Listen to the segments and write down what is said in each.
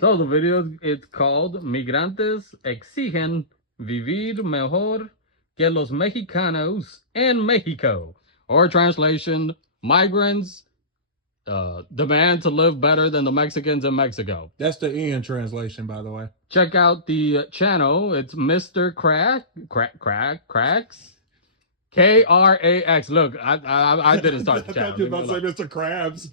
So the video it's called Migrantes exigen vivir mejor que los mexicanos en Mexico. Or translation, migrants demand to live better than the Mexicans in Mexico. That's the Ian translation, by the way. Check out the channel. It's Mr. Cracks. Krax. Look, I didn't start the I channel. thought you were about to say Mr. Krabs.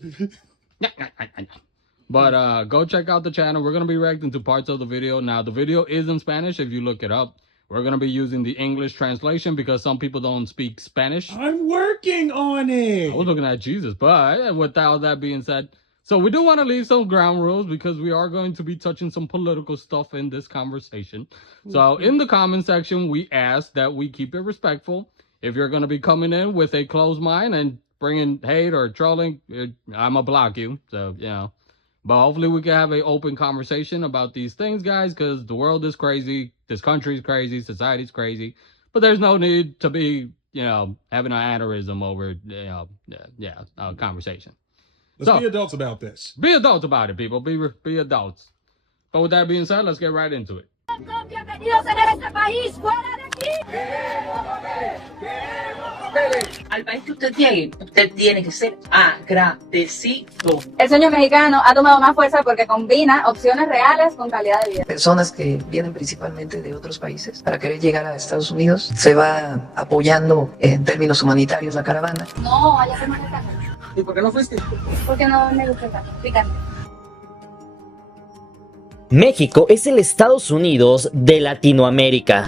But go check out the channel. We're going to be reacting to parts of the video. Now, the video is in Spanish if you look it up. We're going to be using the English translation because some people don't speak Spanish. I'm working on it. I was looking at Jesus. But with all that being said, so we do want to leave some ground rules because we are going to be touching some political stuff in this conversation. So in the comment section, we ask that we keep it respectful. If you're going to be coming in with a closed mind and bringing hate or trolling, I'm going to block you. So, you know. But hopefully we can have an open conversation about these things, guys, because the world is crazy. This country is crazy. Society's crazy. But there's no need to be, you know, having an aneurysm over, conversation. Let's be adults about this. Be adults about it, people. Be adults. But with that being said, let's get right into it. Bienvenidos en este país, fuera de aquí. Al país que usted tiene que ser agradecido. El sueño mexicano ha tomado más fuerza porque combina opciones reales con calidad de vida. Personas que vienen principalmente de otros países para querer llegar a Estados Unidos, se va apoyando en términos humanitarios la caravana. No, vaya a ser más cercano. ¿Y por qué no fuiste? Porque no me gusta tanto, picante. México es el Estados Unidos de Latinoamérica.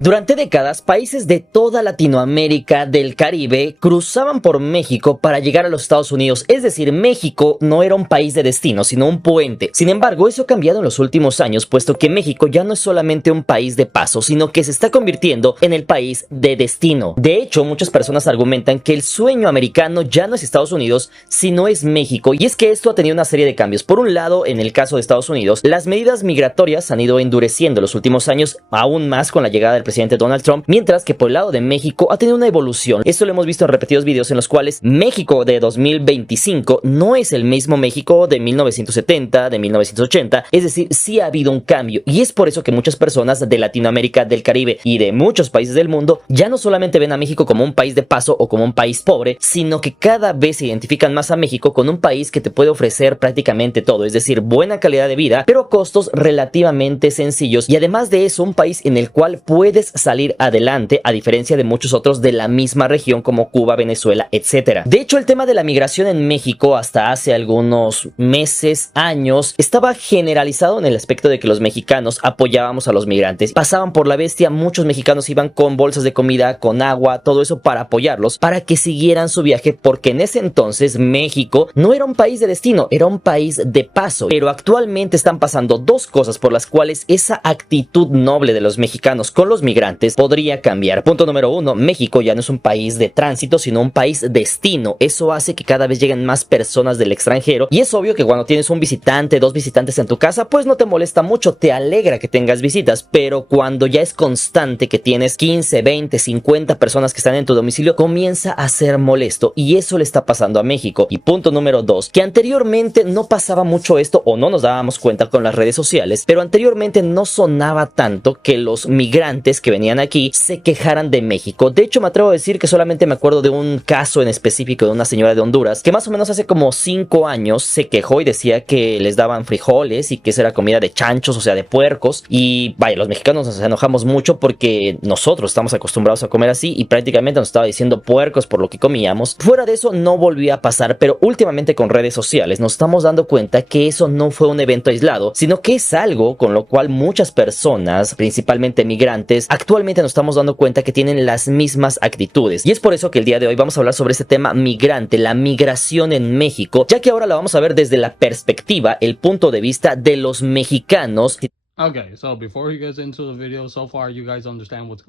Durante décadas, países de toda Latinoamérica del Caribe cruzaban por México para llegar a los Estados Unidos, es decir, México no era un país de destino, sino un puente. Sin embargo, eso ha cambiado en los últimos años, puesto que México ya no es solamente un país de paso, sino que se está convirtiendo en el país de destino. De hecho, muchas personas argumentan que el sueño americano ya no es Estados Unidos, sino es México, y es que esto ha tenido una serie de cambios. Por un lado, en el caso de Estados Unidos, las medidas migratorias han ido endureciendo en los últimos años, aún más con la llegada del presidente Donald Trump, mientras que por el lado de México ha tenido una evolución. Esto lo hemos visto en repetidos videos en los cuales México de 2025 no es el mismo México de 1970, de 1980, es decir, sí ha habido un cambio, y es por eso que muchas personas de Latinoamérica, del Caribe y de muchos países del mundo ya no solamente ven a México como un país de paso o como un país pobre, sino que cada vez se identifican más a México con un país que te puede ofrecer prácticamente todo, es decir, buena calidad de vida, pero a costos relativamente sencillos, y además de eso, un país en el cual puedes salir adelante, a diferencia de muchos otros de la misma región como Cuba, Venezuela, etc. De hecho, el tema de la migración en México hasta hace algunos meses, años, estaba generalizado en el aspecto de que los mexicanos apoyábamos a los migrantes. Pasaban por la bestia, muchos mexicanos iban con bolsas de comida, con agua, todo eso para apoyarlos, para que siguieran su viaje, porque en ese entonces México no era un país de destino, era un país de paso. Pero actualmente están pasando dos cosas por las cuales esa actitud noble de los mexicanos con los migrantes podría cambiar. Punto número uno, México ya no es un país de tránsito, sino un país destino. Eso hace que cada vez lleguen más personas del extranjero, y es obvio que cuando tienes un visitante, dos visitantes en tu casa, pues no te molesta mucho, te alegra que tengas visitas, pero cuando ya es constante que tienes 15, 20, 50 personas que están en tu domicilio, comienza a ser molesto, y eso le está pasando a México. Y punto número dos, que anteriormente no pasaba mucho esto, o no nos dábamos cuenta con las redes sociales, pero anteriormente no sonaba tanto que los migrantes que venían aquí se quejaran de México. De hecho, me atrevo a decir que solamente me acuerdo de un caso en específico de una señora de Honduras que más o menos hace como 5 años se quejó y decía que les daban frijoles y que esa era comida de chanchos, o sea, de puercos. Y vaya, los mexicanos nos enojamos mucho porque nosotros estamos acostumbrados a comer así, y prácticamente nos estaba diciendo puercos por lo que comíamos. Fuera de eso no volvió a pasar, pero últimamente con redes sociales nos estamos dando cuenta que eso no fue un evento aislado, sino que es algo con lo cual muchas personas, principalmente migrantes, actualmente nos estamos dando cuenta que tienen las mismas actitudes. Y es por eso que el día de hoy vamos a hablar sobre este tema migrante, la migración en México, ya que ahora la vamos a ver desde la perspectiva, el punto de vista de los mexicanos. Okay, so before he gets into the video, so far you guys understand what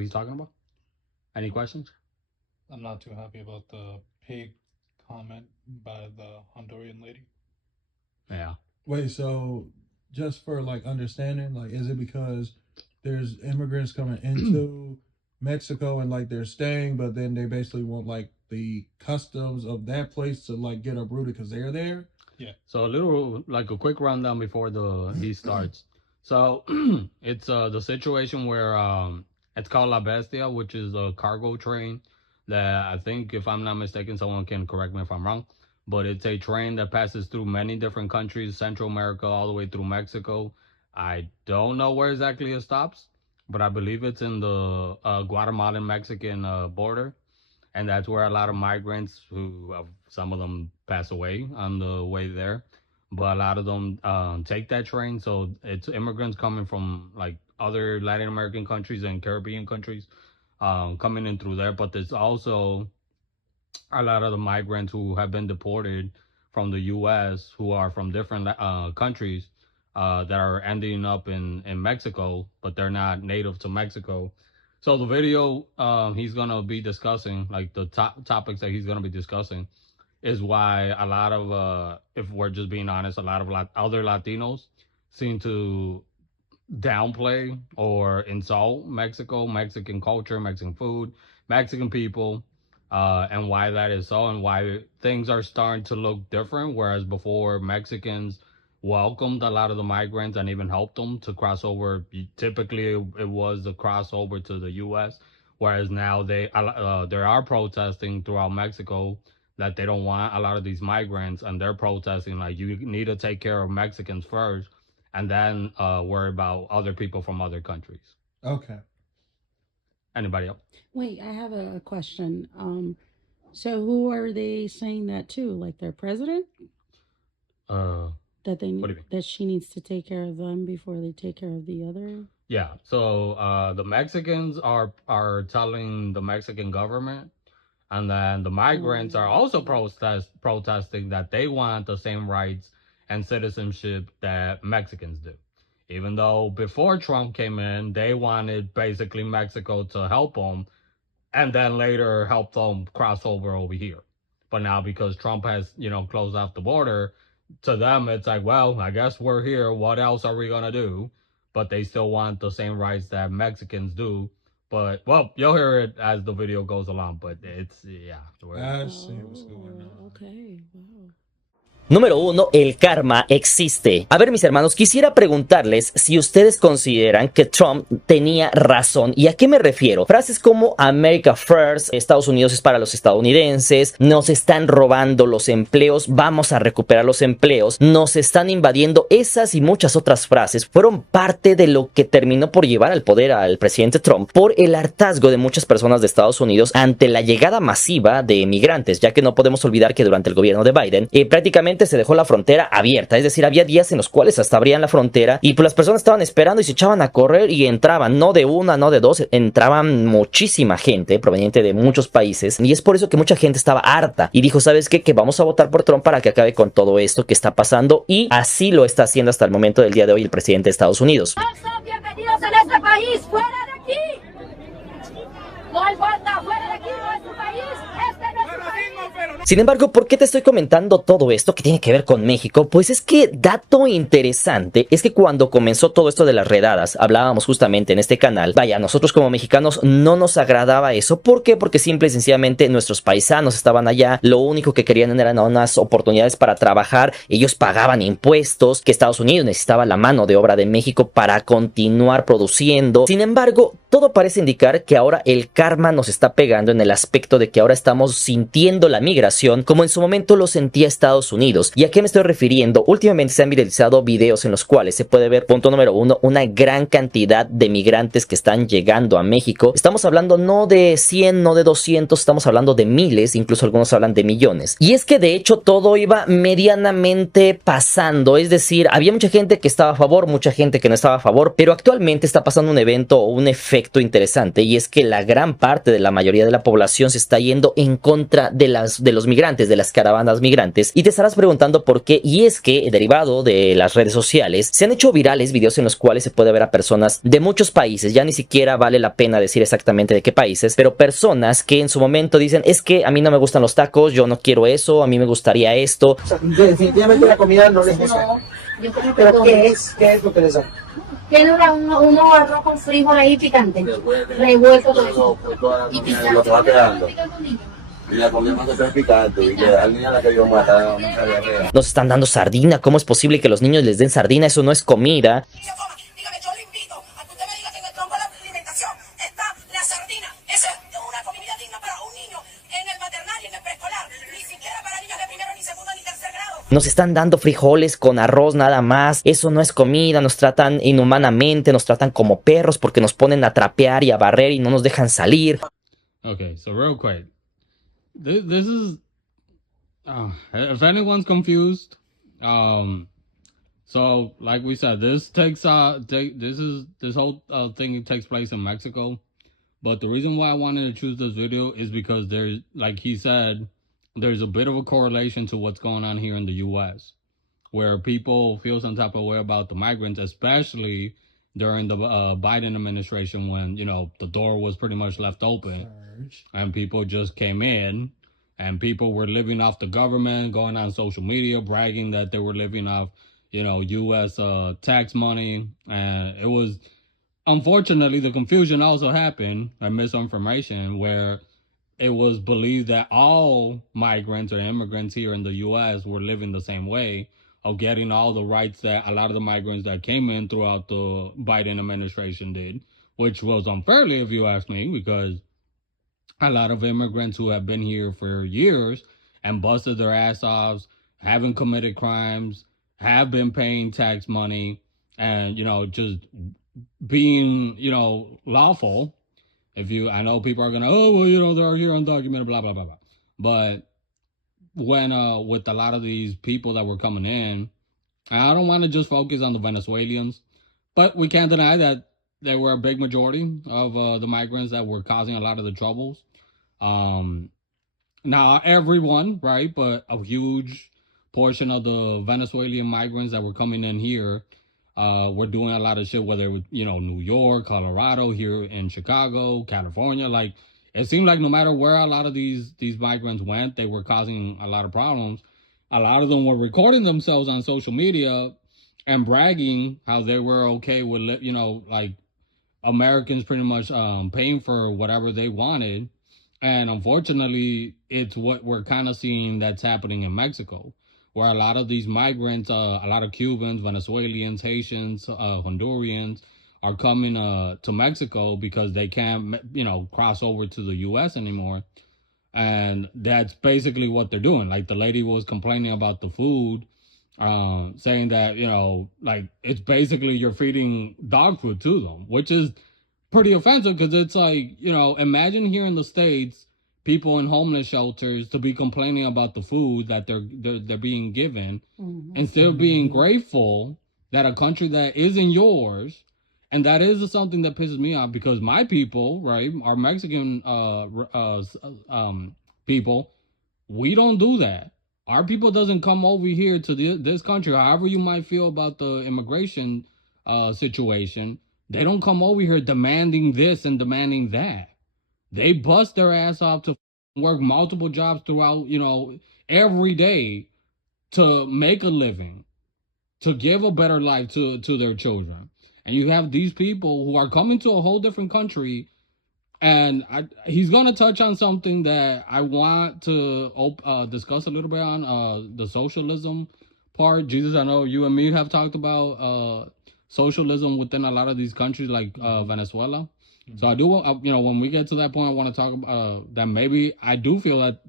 he's talking about? Any questions? I'm not too happy about the pig comment by the Honduran lady. Yeah. Wait, so just for like understanding, like, is it because there's immigrants coming into Mexico and like they're staying, but then they basically want like the customs of that place to like get uprooted because they're there? So a little like a quick rundown before he starts. So it's the situation where it's called La Bestia, which is a cargo train that I think, if I'm not mistaken, someone can correct me if I'm wrong, but it's a train that passes through many different countries, Central America all the way through Mexico. I don't know where exactly it stops, but I believe it's in the Guatemalan Mexican border, and that's where a lot of migrants who some of them pass away on the way there, but a lot of them take that train. So it's immigrants coming from like other Latin American countries and Caribbean countries coming in through there, but there's also a lot of the migrants who have been deported from the U.S. who are from different countries that are ending up in Mexico, but they're not native to Mexico. So the video he's gonna be discussing, like the topics that he's gonna be discussing, is why a lot of, if we're just being honest, a lot of other Latinos seem to downplay or insult Mexico, Mexican culture, Mexican food, Mexican people, and why that is so, and why things are starting to look different. Whereas before, Mexicans welcomed a lot of the migrants and even helped them to cross over. Typically, it was the crossover to the U.S. Whereas now they are protesting throughout Mexico that they don't want a lot of these migrants, and they're protesting like, you need to take care of Mexicans first, and then worry about other people from other countries. Okay. Anybody else? Wait, I have a question. So who are they saying that to? Like their president? That they What do you mean? that she needs to take care of them before they take care of the other? Yeah. So the Mexicans are telling the Mexican government, and then the migrants are also protesting that they want the same rights and citizenship that Mexicans do. Even though before Trump came in, they wanted basically Mexico to help them, and then later help them cross over here. But now, because Trump has, closed off the border, to them it's like, well, I guess we're here. What else are we gonna do? But they still want the same rights that Mexicans do. But, well, you'll hear it as the video goes along. But it's, yeah. I see what's going on. Okay, wow. Número 1, el karma existe. A ver, mis hermanos, quisiera preguntarles si ustedes consideran que Trump tenía razón. ¿Y a qué me refiero? Frases como America First, Estados Unidos es para los estadounidenses, nos están robando los empleos, vamos a recuperar los empleos, nos están invadiendo. Esas y muchas otras frases fueron parte de lo que terminó por llevar al poder al presidente Trump por el hartazgo de muchas personas de Estados Unidos ante la llegada masiva de migrantes, ya que no podemos olvidar que durante el gobierno de Biden prácticamente se dejó la frontera abierta, es decir, había días en los cuales hasta abrían la frontera y pues las personas estaban esperando y se echaban a correr y entraban, no de una, no de dos, entraban muchísima gente proveniente de muchos países, y es por eso que mucha gente estaba harta y dijo, ¿sabes qué? Que vamos a votar por Trump para que acabe con todo esto que está pasando, y así lo está haciendo hasta el momento del día de hoy el presidente de Estados Unidos. No son bienvenidos en este país, fuera de aquí. No hay falta, fuera de aquí, no es tu país. Este no es tu país. Sin embargo, ¿por qué te estoy comentando todo esto que tiene que ver con México? Pues es que dato interesante es que cuando comenzó todo esto de las redadas, hablábamos justamente en este canal, vaya, nosotros como mexicanos no nos agradaba eso. ¿Por qué? Porque simple y sencillamente nuestros paisanos estaban allá, lo único que querían eran unas oportunidades para trabajar, ellos pagaban impuestos, que Estados Unidos necesitaba la mano de obra de México para continuar produciendo. Sin embargo, todo parece indicar que ahora el karma nos está pegando en el aspecto de que ahora estamos sintiendo la migración como en su momento lo sentía Estados Unidos. ¿Y a qué me estoy refiriendo? Últimamente se han viralizado videos en los cuales se puede ver, punto número 1, una gran cantidad de migrantes que están llegando a México. Estamos hablando no de 100, no de 200, estamos hablando de miles, incluso algunos hablan de millones. Y es que de hecho todo iba medianamente pasando, es decir, había mucha gente que estaba a favor, mucha gente que no estaba a favor, pero actualmente está pasando un evento o un efecto interesante, y es que la gran parte de la mayoría de la población se está yendo en contra de los migrantes, de las caravanas migrantes, y te estarás preguntando por qué. Y es que, derivado de las redes sociales, se han hecho virales videos en los cuales se puede ver a personas de muchos países, ya ni siquiera vale la pena decir exactamente de qué países, pero personas que en su momento dicen, es que a mí no me gustan los tacos, yo no quiero eso, a mí me gustaría esto. O sea, definitivamente la comida no les gusta. No, yo creo que ¿Pero todo. qué es lo que les da? Tiene uno arroz con frijol ahí picante, revuelto con eso. Y picante. Nos están dando sardina. ¿Cómo es posible que los niños les den sardina? Eso no es comida. Dígame, yo le invito a que usted me diga que en el tronco de la alimentación está la sardina. Esa es una comida digna para un niño en el maternal y en el preescolar. Ni siquiera para niños de primero, ni segundo, ni tercer grado. Nos están dando frijoles con arroz nada más. Eso no es comida. Nos tratan inhumanamente. Nos tratan como perros porque nos ponen a trapear y a barrer y no nos dejan salir. Okay, so real quick, this is if anyone's confused, so like we said, this whole thing takes place in Mexico. But the reason why I wanted to choose this video is because there's, like he said, there's a bit of a correlation to what's going on here in the U.S., where people feel some type of way about the migrants, especially during the Biden administration, when, you know, the door was pretty much left open and people just came in and people were living off the government, going on social media, bragging that they were living off, you know, U.S. Tax money. And it was, unfortunately, the confusion also happened and misinformation where it was believed that all migrants or immigrants here in the U.S. were living the same way, of getting all the rights that a lot of the migrants that came in throughout the Biden administration did, which was unfairly, if you ask me, because a lot of immigrants who have been here for years and busted their ass off, haven't committed crimes, have been paying tax money, and, you know, just being, you know, lawful. If you, I know people are gonna, oh well, you know, they're here undocumented, blah blah blah blah. But when with a lot of these people that were coming in, and I don't want to just focus on the Venezuelans, but we can't deny that there were a big majority of the migrants that were causing a lot of the troubles. Um, Not everyone, right? But a huge portion of the Venezuelan migrants that were coming in here were doing a lot of shit, whether it was, you know, New York, Colorado, here in Chicago, California. Like, it seemed like no matter where a lot of these migrants went, they were causing a lot of problems. A lot of them were recording themselves on social media and bragging how they were okay with, you know, like Americans pretty much paying for whatever they wanted. And unfortunately, it's what we're kind of seeing that's happening in Mexico, where a lot of these migrants, a lot of Cubans, Venezuelans, Haitians, Hondurans are coming to Mexico because they can't, you know, cross over to the U.S. anymore. And that's basically what they're doing. Like the lady was complaining about the food, saying that, you know, like it's basically you're feeding dog food to them, which is pretty offensive because it's like, you know, imagine here in the States, people in homeless shelters to be complaining about the food that they're being given, instead of being grateful that a country that isn't yours, and that is something that pisses me off because my people, right, our Mexican people, we don't do that. Our people doesn't come over here to this country. However you might feel about the immigration situation, they don't come over here demanding this and demanding that. They bust their ass off to work multiple jobs throughout, you know, every day to make a living, to give a better life to their children. And you have these people who are coming to a whole different country, and he's gonna touch on something that I want to discuss a little bit on the socialism part. Jesus, I know you and me have talked about socialism within a lot of these countries like Venezuela. So I do, you know, when we get to that point, I want to talk about that. Maybe I do feel that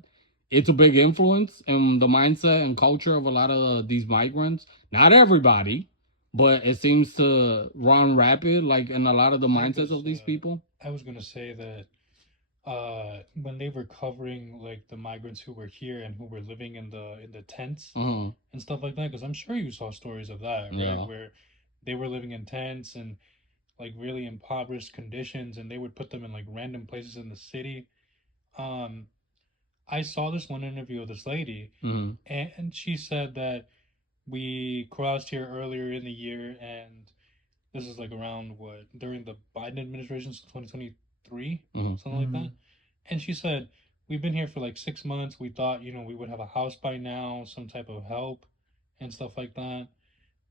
it's a big influence in the mindset and culture of a lot of these migrants. Not everybody, but it seems to run rapid, like in a lot of the mindsets of these people. I was gonna say that when they were covering like the migrants who were here and who were living in the tents Uh-huh. and stuff like that, because I'm sure you saw stories of that, right? Yeah. Where they were living in tents and like really impoverished conditions, and they would put them in like random places in the city. Um, I saw this one interview of this lady, Mm-hmm. and she said that we crossed here earlier in the year, and this is like around what during the Biden administration, 2023, something like that. And she said, we've been here for like 6 months. We thought, you know, we would have a house by now, some type of help and stuff like that.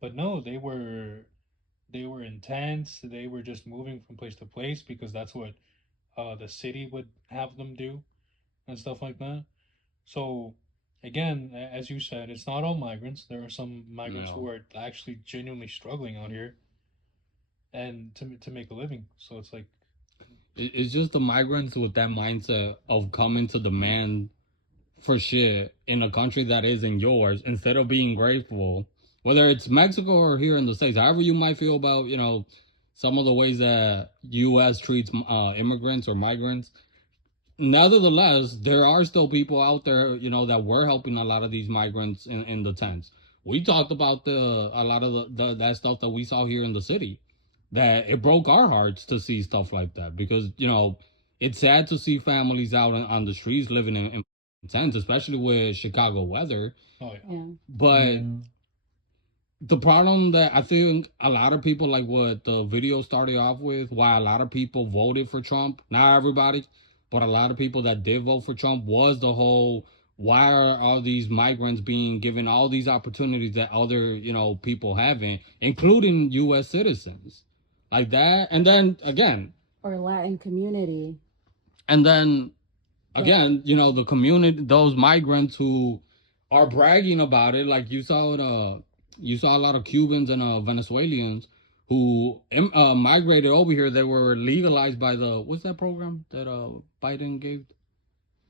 But no, they were intense. They were just moving from place to place because that's what the city would have them do. and stuff like that. So, again, as you said, it's not all migrants. There are some migrants who are actually genuinely struggling out here, and to make a living. So it's like it's just the migrants with that mindset of coming to demand for shit in a country that isn't yours instead of being grateful, whether it's Mexico or here in the States, however you might feel about, you know, some of the ways that U.S. treats immigrants or migrants. Nevertheless, there are still people out there, you know, that were helping a lot of these migrants in the tents. We talked about a lot of that stuff that we saw here in the city, that it broke our hearts to see stuff like that, because, you know, it's sad to see families out on the streets living in tents, especially with Chicago weather. oh Yeah. But the problem that I think a lot of people, like what the video started off with, why a lot of people voted for Trump, not everybody, but a lot of people that did vote for Trump, was the whole, why are all these migrants being given all these opportunities that other, you know, people haven't, including U.S. citizens, like that. And then again, Or Latin community. and then again, you know, the community, those migrants who are bragging about it, like you saw a lot of Cubans and Venezuelans who migrated over here. They were legalized by the, what's that program that Biden gave?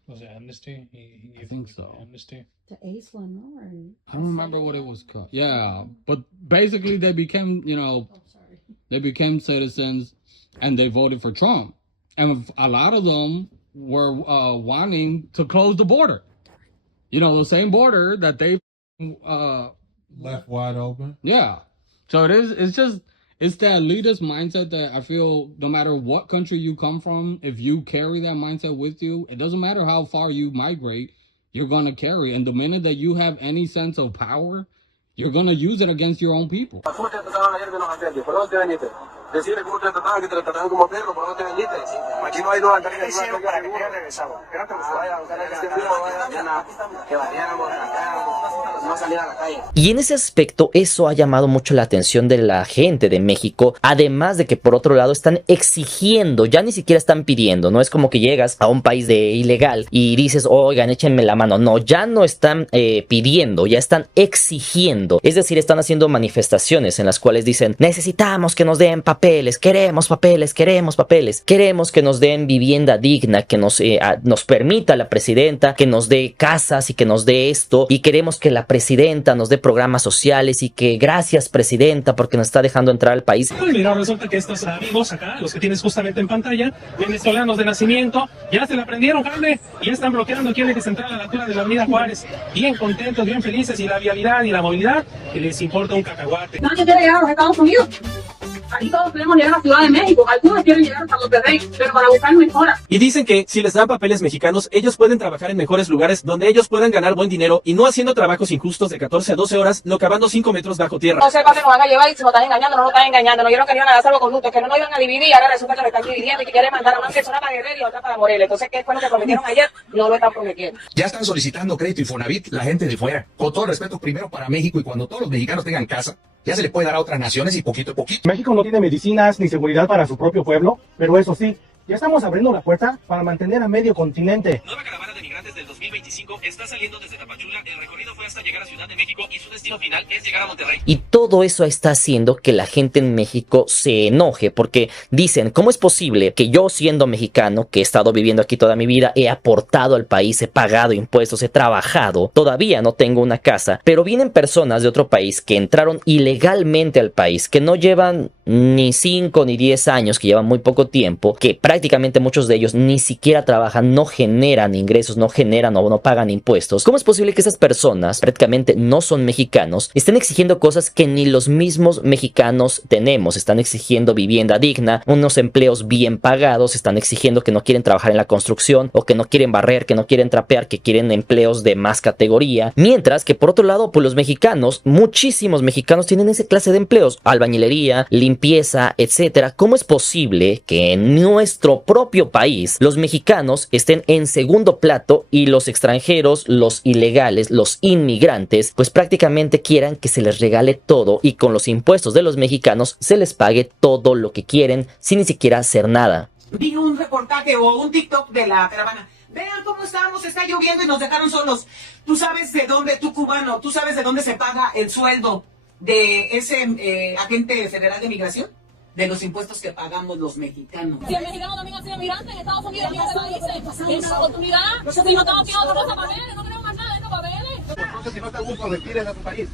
was it amnesty? He I gave think like so. Amnesty. The Aislan, no? I don't remember what it was called. Yeah, but basically they became, you know, they became citizens and they voted for Trump. And a lot of them were wanting to close the border. You know, the same border that they Left wide open. yeah. So it's that elitist mindset that I feel no matter what country you come from, if you carry that mindset with you, it doesn't matter how far you migrate, you're gonna carry. And the minute that you have any sense of power, you're gonna use it against your own people. Decirle cómo te trataban, que te trataban como perro, por no te vendiste. Aquí no hay dos andares que hicieron para que haya regresado. Que valiéramos, no salir a la calle. Y en ese aspecto, eso ha llamado mucho la atención de la gente de México, además de que por otro lado están exigiendo, ya ni siquiera están pidiendo, no es como que llegas a un país de ilegal y dices, oigan, échenme la mano, no, ya no están pidiendo, ya están exigiendo, es decir, están haciendo manifestaciones en las cuales dicen, necesitamos que nos den papeles, queremos papeles, queremos papeles, queremos que nos den vivienda digna, que nos permita la presidenta, que nos dé casas y que nos dé esto, y queremos que la presidenta nos dé programas sociales y que gracias presidenta porque nos está dejando entrar al país. Mira, resulta que estos amigos acá, los que tienes justamente en pantalla, venezolanos de nacimiento, ya se la prendieron, carne, y ya están bloqueando aquí en el eje central a la altura de la avenida Juárez, bien contentos, bien felices, y la vialidad y la movilidad, que les importa un cacahuate. Nadie quiere llegar a los Estados Unidos. Aquí todos queremos llegar a Ciudad de México. Algunos quieren llegar hasta Monterrey, pero para buscar mejoras. Y dicen que si les dan papeles mexicanos, ellos pueden trabajar en mejores lugares donde ellos puedan ganar buen dinero y no haciendo trabajos injustos de 14 a 12 horas, no cavando 5 metros bajo tierra. No sepa que nos van a llevar y si nos están engañando, no nos están engañando. No vieron que no iban a hacerlo con luto, que no nos iban a dividir y ahora resulta que nos están dividiendo y que quieren mandar a una persona para Guerrero y a otra para Morelia. Entonces, ¿qué fue lo que prometieron ayer? No lo están prometiendo. Ya están solicitando crédito Infonavit la gente de fuera. Con todo respeto, primero para México, y cuando todos los mexicanos tengan casa, ya se le puede dar a otras naciones y poquito a poquito. México no tiene medicinas ni seguridad para su propio pueblo, pero eso sí, ya estamos abriendo la puerta para mantener a medio continente. Nueva caravana de migrantes del 2025 está saliendo desde Tapachula. El recorrido fue hasta llegar a Ciudad de México y su destino final es llegar a Monterrey. Y todo eso está haciendo que la gente en México se enoje porque dicen, ¿cómo es posible que yo siendo mexicano, que he estado viviendo aquí toda mi vida, he aportado al país, he pagado impuestos, he trabajado, todavía no tengo una casa, pero vienen personas de otro país que entraron ilegalmente al país, que no llevan ni 5 ni 10 años, que llevan muy poco tiempo, que prácticamente muchos de ellos ni siquiera trabajan, no generan ingresos, no generan o no pagan impuestos? ¿Cómo es posible que esas personas prácticamente no son mexicanos, estén exigiendo cosas que ni los mismos mexicanos tenemos? Están exigiendo vivienda digna, unos empleos bien pagados, están exigiendo que no quieren trabajar en la construcción o que no quieren barrer, que no quieren trapear, que quieren empleos de más categoría, mientras que por otro lado, pues los mexicanos, muchísimos mexicanos tienen esa clase de empleos, albañilería, limpieza, etcétera. ¿Cómo es posible que en nuestro propio país los mexicanos estén en segundo plato y los extranjeros, los ilegales, los inmigrantes, pues prácticamente quieran que se les regale todo y con los impuestos de los mexicanos se les pague todo lo que quieren sin ni siquiera hacer nada? Vi un reportaje o un TikTok de la caravana Vean cómo estamos, está lloviendo y nos dejaron solos. Tú sabes de dónde, tú cubano, tú sabes de dónde se paga el sueldo de ese agente federal de migración, de los impuestos que pagamos los mexicanos. Si el mexicano también ha sido migrante en Estados Unidos y en otros países, tiene una oportunidad. Si no estamos pidiendo otra cosa papeles, no queremos más nada de estos papeles. Entonces, si no te gusta, retires de tu país.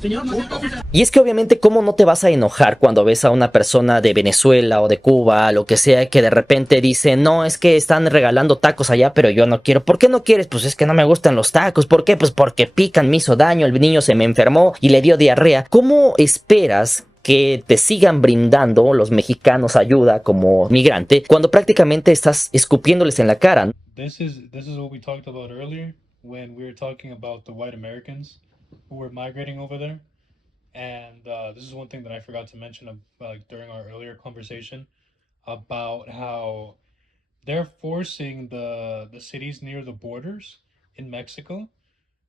Y es que obviamente, ¿cómo no te vas a enojar cuando ves a una persona de Venezuela o de Cuba, lo que sea, que de repente dice, no, es que están regalando tacos allá, pero yo no quiero? ¿Por qué no quieres? Pues es que no me gustan los tacos. ¿Por qué? Pues porque pican, me hizo daño, el niño se me enfermó y le dio diarrea. ¿Cómo esperas que te sigan brindando los mexicanos ayuda como migrante cuando prácticamente estás escupiéndoles en la cara? This is what we talked about earlier when we were talking about the white Americans who were migrating over there. And this is one thing that I forgot to mention during our earlier conversation about how they're forcing the cities near the borders in Mexico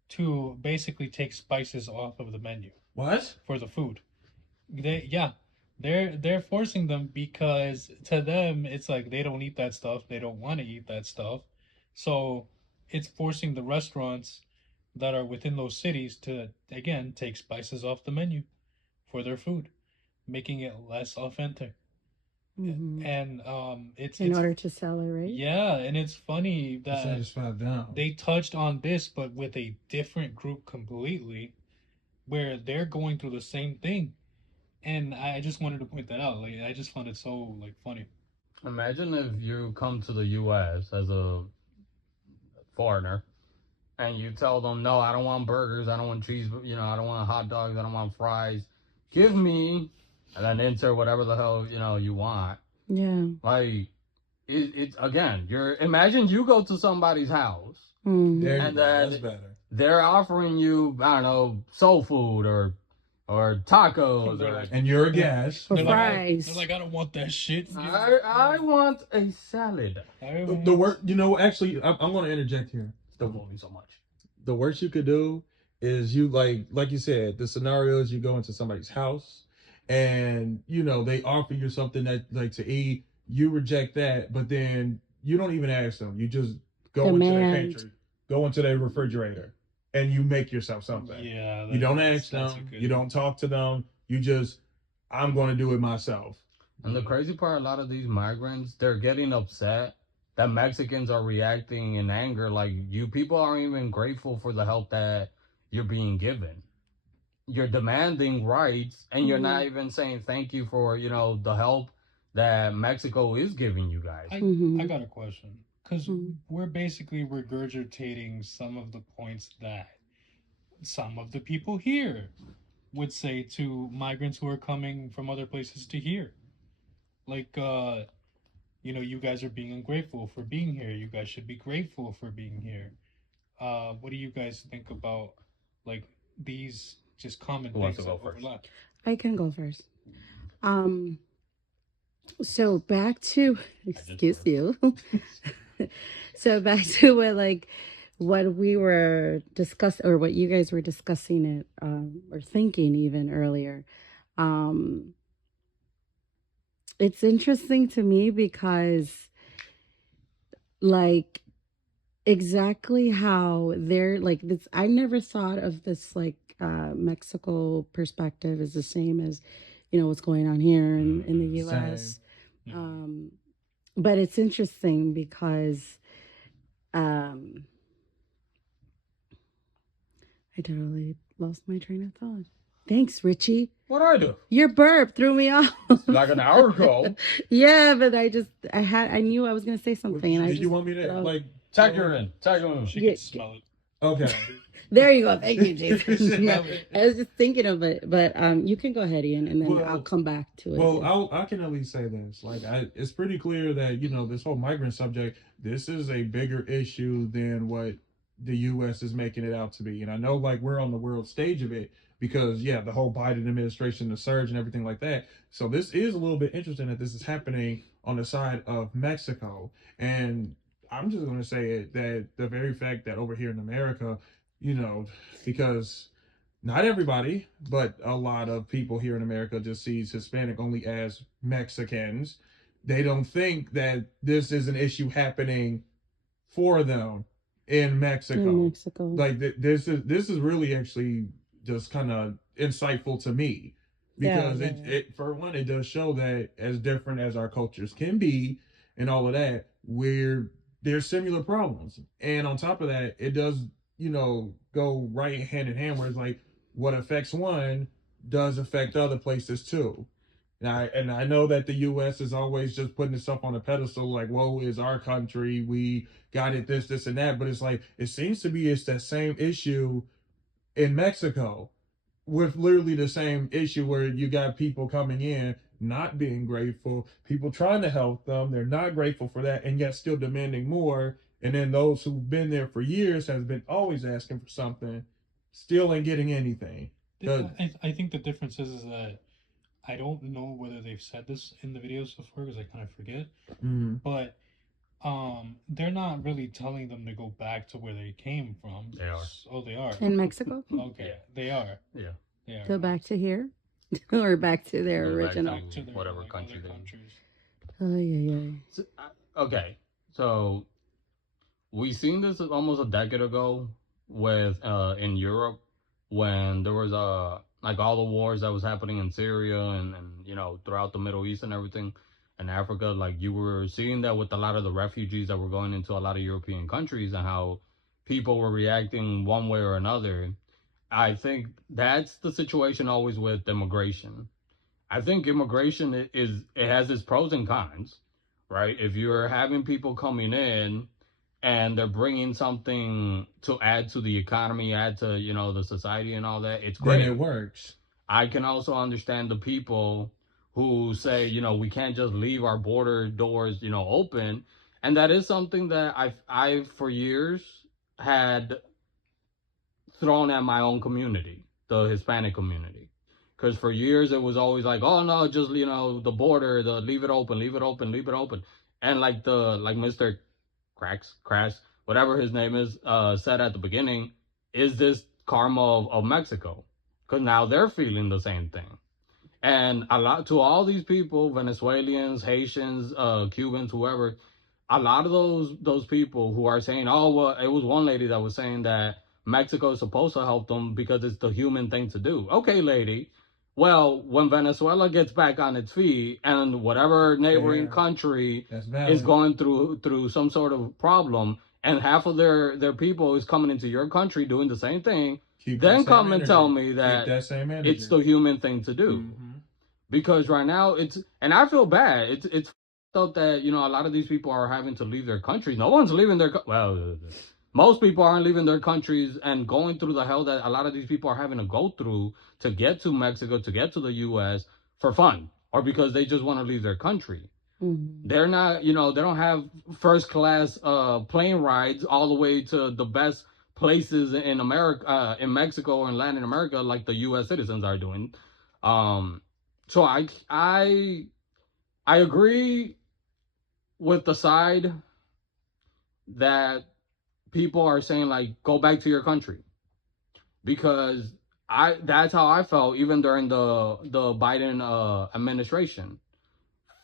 to basically take spices off of the menu. What? For the food. They're forcing them because to them it's like they don't eat that stuff. They don't want to eat that stuff. So it's forcing the restaurants that are within those cities to again take spices off the menu for their food, making it less authentic. And it's in order to sell it, right? yeah, and it's funny that Satisfy them. they touched on this but with a different group completely, where they're going through the same thing. And I just wanted to point that out. Like, I just found it so like funny. Imagine if you come to the U.S. as a foreigner and you tell them, no, I don't want burgers, I don't want cheese, I don't want hot dogs, I don't want fries. Give me, and then enter whatever the hell, you want. Yeah. Like, it's again, imagine you go to somebody's house Mm. and then That's better. they're offering you, I don't know, soul food or tacos And you're a gas. For They're fries. Like, I don't want that shit. I want a salad. The word, actually, I'm going to interject here. Don't me so much. The worst you could do is you like you said, the scenario is you go into somebody's house and they offer you something that like to eat, you reject that, but then you don't even ask them. You just go into their pantry, go into their refrigerator, and you make yourself something. Yeah. You don't ask them, you don't talk to them, you just, I'm going to do it myself. And the crazy part, a lot of these migrants, they're getting upset that Mexicans are reacting in anger. Like, you people aren't even grateful for the help that you're being given. You're demanding rights, and you're not even saying thank you for, the help that Mexico is giving you guys. I got a question. Because we're basically regurgitating some of the points that some of the people here would say to migrants who are coming from other places to here. Like, you guys are being ungrateful for being here. You guys should be grateful for being here. What do you guys think about, like, these just common things that overlap? I can go first. So back to, excuse you. So back to what we were discussing, or what you guys were discussing it, or thinking even earlier. It's interesting to me because, like, exactly how they're like this. I never thought of this Mexico perspective as the same as, what's going on here in the U.S. But it's interesting because I totally lost my train of thought. Thanks, Richie. What'd I do? Your burp threw me off. Like an hour ago. Yeah, but I knew I was gonna say something. And Did you want me to tag her in? She can smell it. Okay. There you go. Thank you, Jason. I was just thinking of it, but you can go ahead, Ian, and then I'll come back to it. Well, I can at least say this. It's pretty clear that this whole migrant subject, this is a bigger issue than what the U.S. is making it out to be. And I know we're on the world stage of it because the whole Biden administration, the surge and everything like that. So this is a little bit interesting that this is happening on the side of Mexico. And I'm just going to say it, that the very fact that over here in America, because not everybody, but a lot of people here in America just sees Hispanic only as Mexicans. They don't think that this is an issue happening for them. in Mexico. In Mexico. Like this is really actually just kind of insightful to me because it for one it does show that as different as our cultures can be and all of that, there's similar problems. And on top of that, it does, go right hand in hand where it's like what affects one does affect other places too. And I know that the U.S. is always just putting itself on a pedestal, like, "Whoa, is our country? We got it, this, and that." But it's like it seems to be it's that same issue in Mexico, with literally the same issue where you got people coming in not being grateful, people trying to help them, they're not grateful for that, and yet still demanding more. And then those who've been there for years has been always asking for something, still ain't getting anything. I think the difference is that I don't know whether they've said this in the videos before because I kind of forget. But they're not really telling them to go back to where they came from. They are. Oh, they are. In Mexico? Okay, they are. Yeah. They are. Go back to here? Or back to their original? Back to their, whatever country other they countries. Oh, yeah. Okay, so we seen this almost a decade ago with in Europe when there was like all the wars that was happening in Syria and throughout the Middle East and everything, and Africa. Like you were seeing that with a lot of the refugees that were going into a lot of European countries and how people were reacting one way or another. I think that's the situation always with immigration. I think immigration it has its pros and cons, right? If you're having people coming in and they're bringing something to add to the economy, add to, the society and all that, it's great. Then it works. I can also understand the people who say, we can't just leave our border doors, open. And that is something that I've for years had thrown at my own community, the Hispanic community. Because for years it was always like, oh no, just, the border, leave it open. And like Mr. Crash, whatever his name is, said at the beginning, is this karma of Mexico? Because now they're feeling the same thing. And to all these people, Venezuelans, Haitians, Cubans, whoever, a lot of those people who are saying, oh, well, it was one lady that was saying that Mexico is supposed to help them because it's the human thing to do. Okay, lady. Well, when Venezuela gets back on its feet and whatever neighboring country is going through some sort of problem and half of their people is coming into your country doing the same thing, then come and tell me that it's the human thing to do. Because right now and I feel bad. It's felt that, a lot of these people are having to leave their countries. No one's leaving most people aren't leaving their countries and going through the hell that a lot of these people are having to go through to get to Mexico, to get to the U.S. for fun or because they just want to leave their country. They're not, they don't have first class plane rides all the way to the best places in America, in Mexico or in Latin America, like the U.S. citizens are doing. So I agree with the side that people are saying, like, go back to your country, because that's how I felt even during the Biden administration.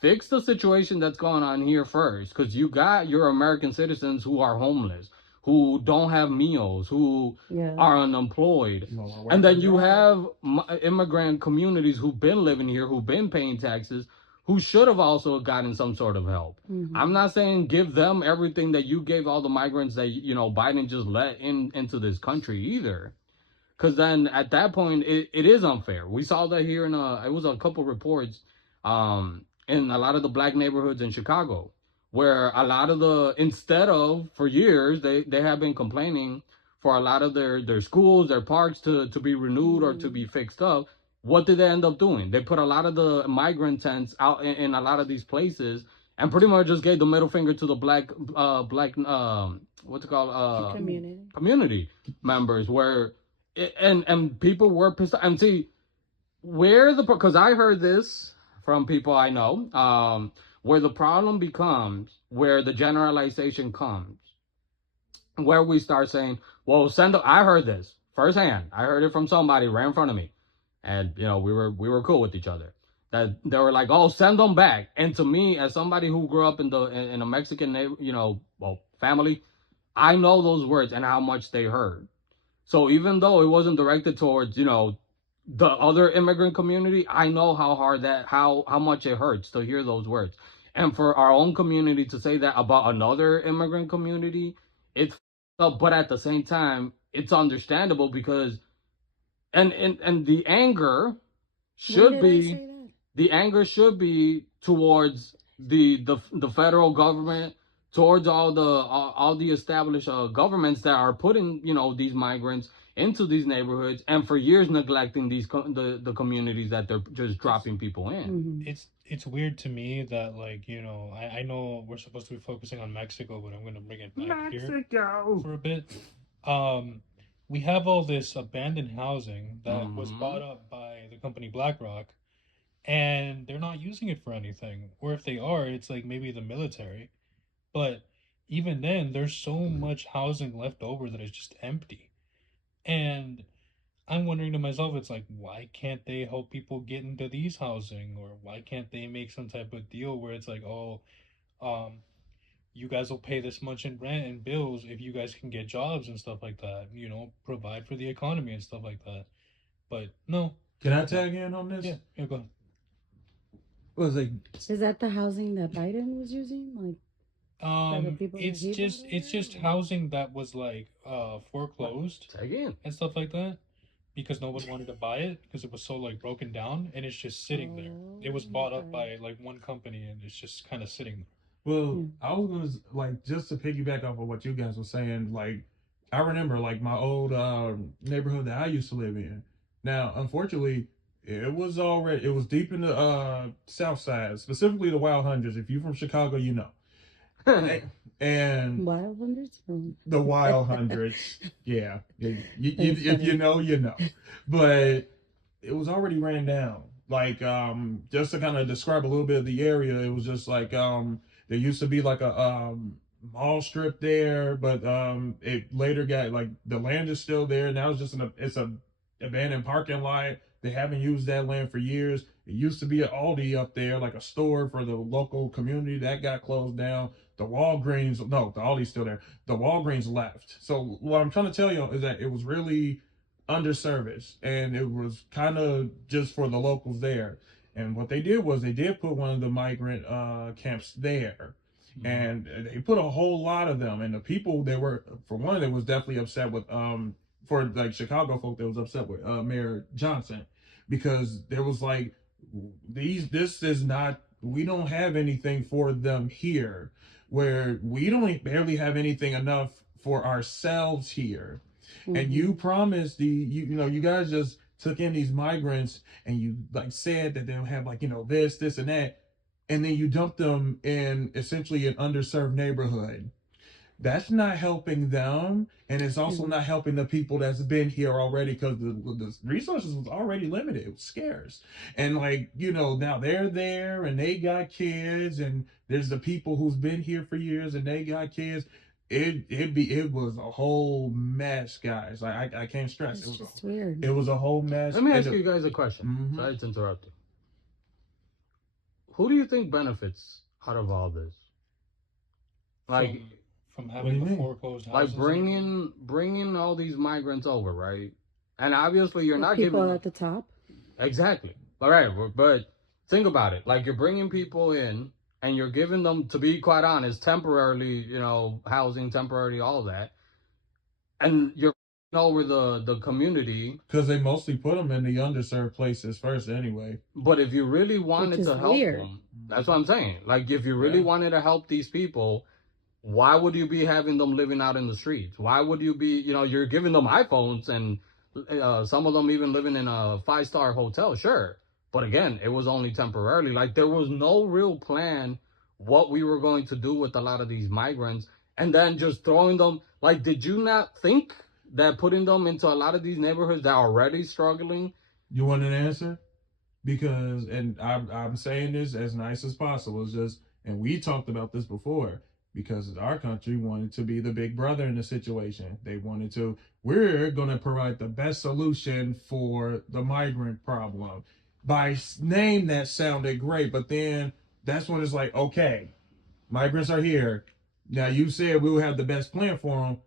Fix the situation that's going on here first, because you got your American citizens who are homeless, who don't have meals, who are unemployed, and then you have immigrant communities who've been living here, who've been paying taxes, who should have also gotten some sort of help. I'm not saying give them everything that you gave all the migrants that, Biden just let into this country either. Because then at that point, it is unfair. We saw that here it was a couple reports in a lot of the black neighborhoods in Chicago, where a lot of instead of, for years, they have been complaining for a lot of their schools, their parks to be renewed or to be fixed up. What did they end up doing? They put a lot of the migrant tents out in a lot of these places and pretty much just gave the middle finger to the black what's it called? Community members, where and people were pissed off. And see, because I heard this from people I know, where the problem becomes, where the generalization comes, where we start saying, well, I heard this firsthand. I heard it from somebody right in front of me. And, we were cool with each other. That they were like, oh, send them back. And to me, as somebody who grew up in a Mexican, family, I know those words and how much they hurt. So even though it wasn't directed towards, the other immigrant community, I know how hard how much it hurts to hear those words. And for our own community to say that about another immigrant community, it's up, but at the same time, it's understandable because and the anger should be towards the federal government, towards all the established governments that are putting these migrants into these neighborhoods and for years neglecting the communities that they're just dropping people in. It's weird to me that, like, I know we're supposed to be focusing on Mexico, but I'm gonna bring it back here for a bit. We have all this abandoned housing that was bought up by the company BlackRock, and they're not using it for anything. Or if they are, it's like maybe the military. But even then, there's so much housing left over that is just empty. And I'm wondering to myself, it's like, why can't they help people get into these housing? Or why can't they make some type of deal where it's like, oh, you guys will pay this much in rent and bills if you guys can get jobs and stuff like that, provide for the economy and stuff like that. But no. Can I tag in on this? Yeah, go ahead. Was it? Is that the housing that Biden was using? Like, it's just housing that was like foreclosed and stuff like that, because no one wanted to buy it because it was so like broken down, and it's just sitting there. It was bought up by like one company, and it's just kind of sitting there. Well, I was gonna like, just to piggyback off of what you guys were saying. Like, I remember like my old neighborhood that I used to live in. Now, unfortunately, it was deep in the south side, specifically the Wild Hundreds. If you're from Chicago, you know. And Wild Hundreds? The Wild Hundreds. Yeah. If you know, you know. But it was already ran down. Like, just to kind of describe a little bit of the area, it was just like, there used to be like a mall strip there, but it later got, like, the land is still there. Now it's just it's a abandoned parking lot. They haven't used that land for years. It used to be an Aldi up there, like a store for the local community. That got closed down. The Aldi's still there. The Walgreens left. So what I'm trying to tell you is that it was really underserviced, and it was kind of just for the locals there. And what they did was they did put one of the migrant camps there. And they put a whole lot of them. And the people, they was definitely upset with for like Chicago folk, that was upset with Mayor Johnson, because there was like, we don't have anything for them here, where we don't barely have anything enough for ourselves here. And you promised you guys just took in these migrants, and you like said that they'll have like, this and that, and then you dumped them in essentially an underserved neighborhood. That's not helping them, and it's also not helping the people that's been here already, because the resources was already limited. It was scarce. And like, now they're there and they got kids, and there's the people who's been here for years and they got kids. It was a whole mess, guys. I can't stress. It's just weird. It was a whole mess. Let me ask you guys a question. Sorry to interrupt you. Who do you think benefits out of all this? Like, from having the foreclosed houses, like bringing all these migrants over, right? And obviously you're not people giving at the top. Exactly. All right, but think about it. Like, you're bringing people in, and you're giving them, to be quite honest, temporarily, housing, temporarily, all that, and you're over the community, because they mostly put them in the underserved places first anyway. But if you really wanted to help them, that's what I'm saying. Like, if you really wanted to help these people, why would you be having them living out in the streets? Why would you be, you're giving them iPhones, and some of them even living in a 5-star hotel, sure. But again, it was only temporarily. Like, there was no real plan what we were going to do with a lot of these migrants, and then just throwing them. Like, did you not think that putting them into a lot of these neighborhoods that are already struggling? You want an answer? Because, and I'm saying this as nice as possible, it's just, and we talked about this before, because our country wanted to be the big brother in the situation. They wanted to, we're going to provide the best solution for the migrant problem. By name, that sounded great, but then that's when it's like, okay, migrants are here. Now you said we would have the best plan for them.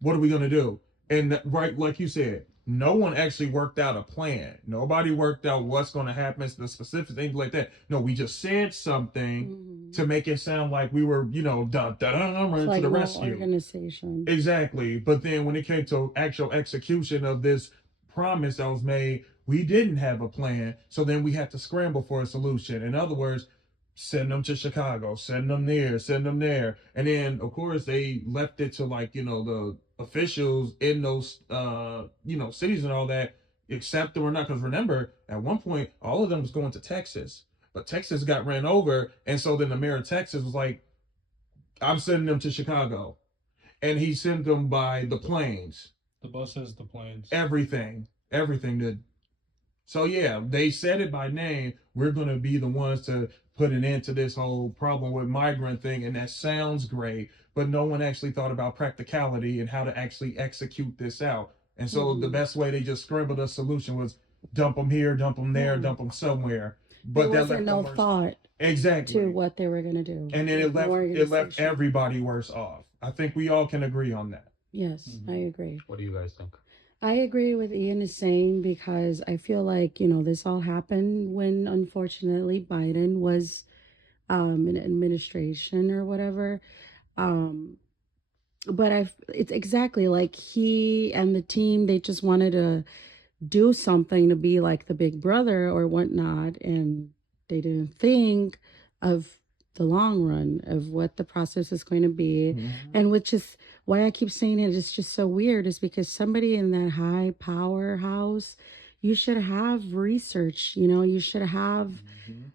What are we gonna do? And right, like you said, no one actually worked out a plan. Nobody worked out what's gonna happen, the specific things like that. No, we just said something to make it sound like we were, running to the rescue. Organization. Exactly. But then when it came to actual execution of this promise that was made, we didn't have a plan. So then we had to scramble for a solution. In other words, send them to Chicago, send them there, send them there. And then of course they left it to the officials in those cities and all that, accept them or not. Because remember, at one point all of them was going to Texas. But Texas got ran over, and so then the mayor of Texas was like, I'm sending them to Chicago. And he sent them by the planes. The buses, the planes. Everything did. So yeah, they said it by name. We're going to be the ones to put an end to this whole problem with migrant thing. And that sounds great, but no one actually thought about practicality and how to actually execute this out. And so the best way they just scribbled a solution was dump them here, dump them there, dump them somewhere. But there wasn't no thought exactly to what they were going to do. And then it left everybody worse off. I think we all can agree on that. Yes, I agree. What do you guys think? I agree with Ian is saying, because I feel like, this all happened when, unfortunately, Biden was in administration or whatever. But it's exactly like he and the team, they just wanted to do something to be like the big brother or whatnot. And they didn't think of the long run of what the process is going to be. And which is why I keep saying it's just so weird, is because somebody in that high powerhouse, you should have research, you should have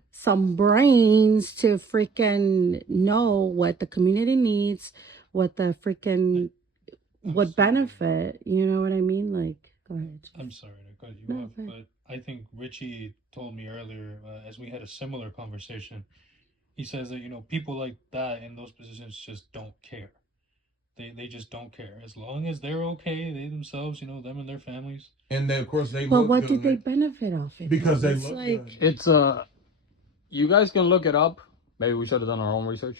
some brains to freaking know what the community needs, what the freaking, what benefit, you know what I mean? Like, go ahead. I'm sorry to cut you off, but I think Richie told me earlier, as we had a similar conversation, he says that, people like that in those positions just don't care. They just don't care. As long as they're okay, they themselves, them and their families. And then, of course, they Well, look what good. did they benefit off it? Because they It's look like, good. It's you guys can look it up. Maybe we should have done our own research.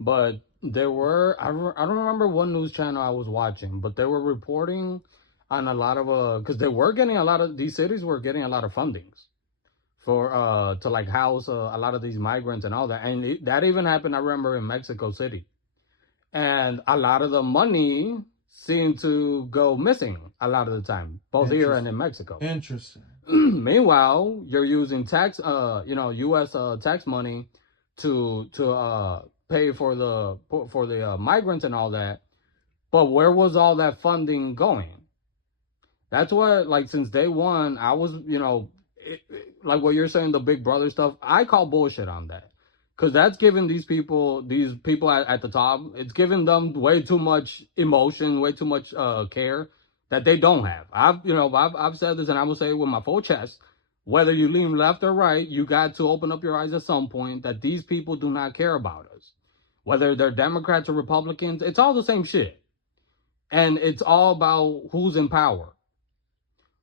But there were, I don't remember what news channel I was watching, but they were reporting on a lot of because they were getting these cities were getting a lot of fundings for to like house a lot of these migrants and all that. And that even happened, I remember, in Mexico City. And a lot of the money seemed to go missing a lot of the time, both here and in Mexico. Interesting. Meanwhile, you're using tax, U.S. Tax money to pay for the migrants and all that. But where was all that funding going? That's what, like, since day one, I was, like what you're saying, the Big Brother stuff. I call bullshit on that, because that's giving these people at the top, it's giving them way too much emotion, way too much care that they don't have. I've said this, and I will say it with my full chest. Whether you lean left or right, you got to open up your eyes at some point that these people do not care about us. Whether they're Democrats or Republicans, it's all the same shit. And it's all about who's in power.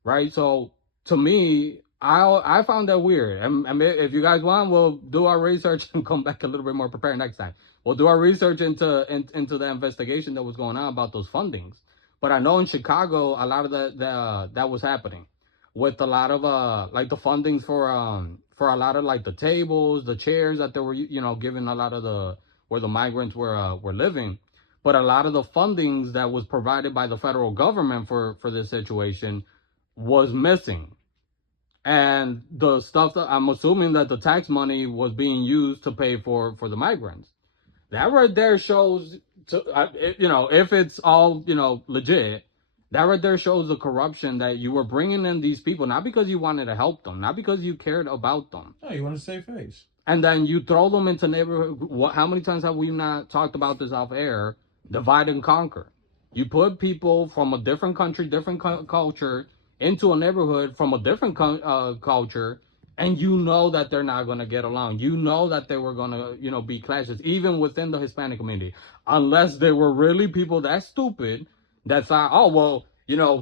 Right? So, to me, I found that weird. And if you guys want, we'll do our research and come back a little bit more prepared next time. We'll do our research into the investigation that was going on about those fundings. But I know in Chicago, a lot of that was happening, with a lot of like the fundings for a lot of like the tables, the chairs that they were giving a lot of where the migrants were living. But a lot of the fundings that was provided by the federal government for this situation was missing. And the stuff that I'm assuming that the tax money was being used to pay for the migrants. That right there shows, if it's all, legit, that right there shows the corruption, that you were bringing in these people, not because you wanted to help them, not because you cared about them. No, you want to save face. And then you throw them into neighborhood. How many times have we not talked about this off air? Divide and conquer. You put people from a different country, different culture, into a neighborhood from a different culture, and you know that they're not going to get along. You know that they were going to, be clashes, even within the Hispanic community, unless they were really people that stupid that thought, oh, well,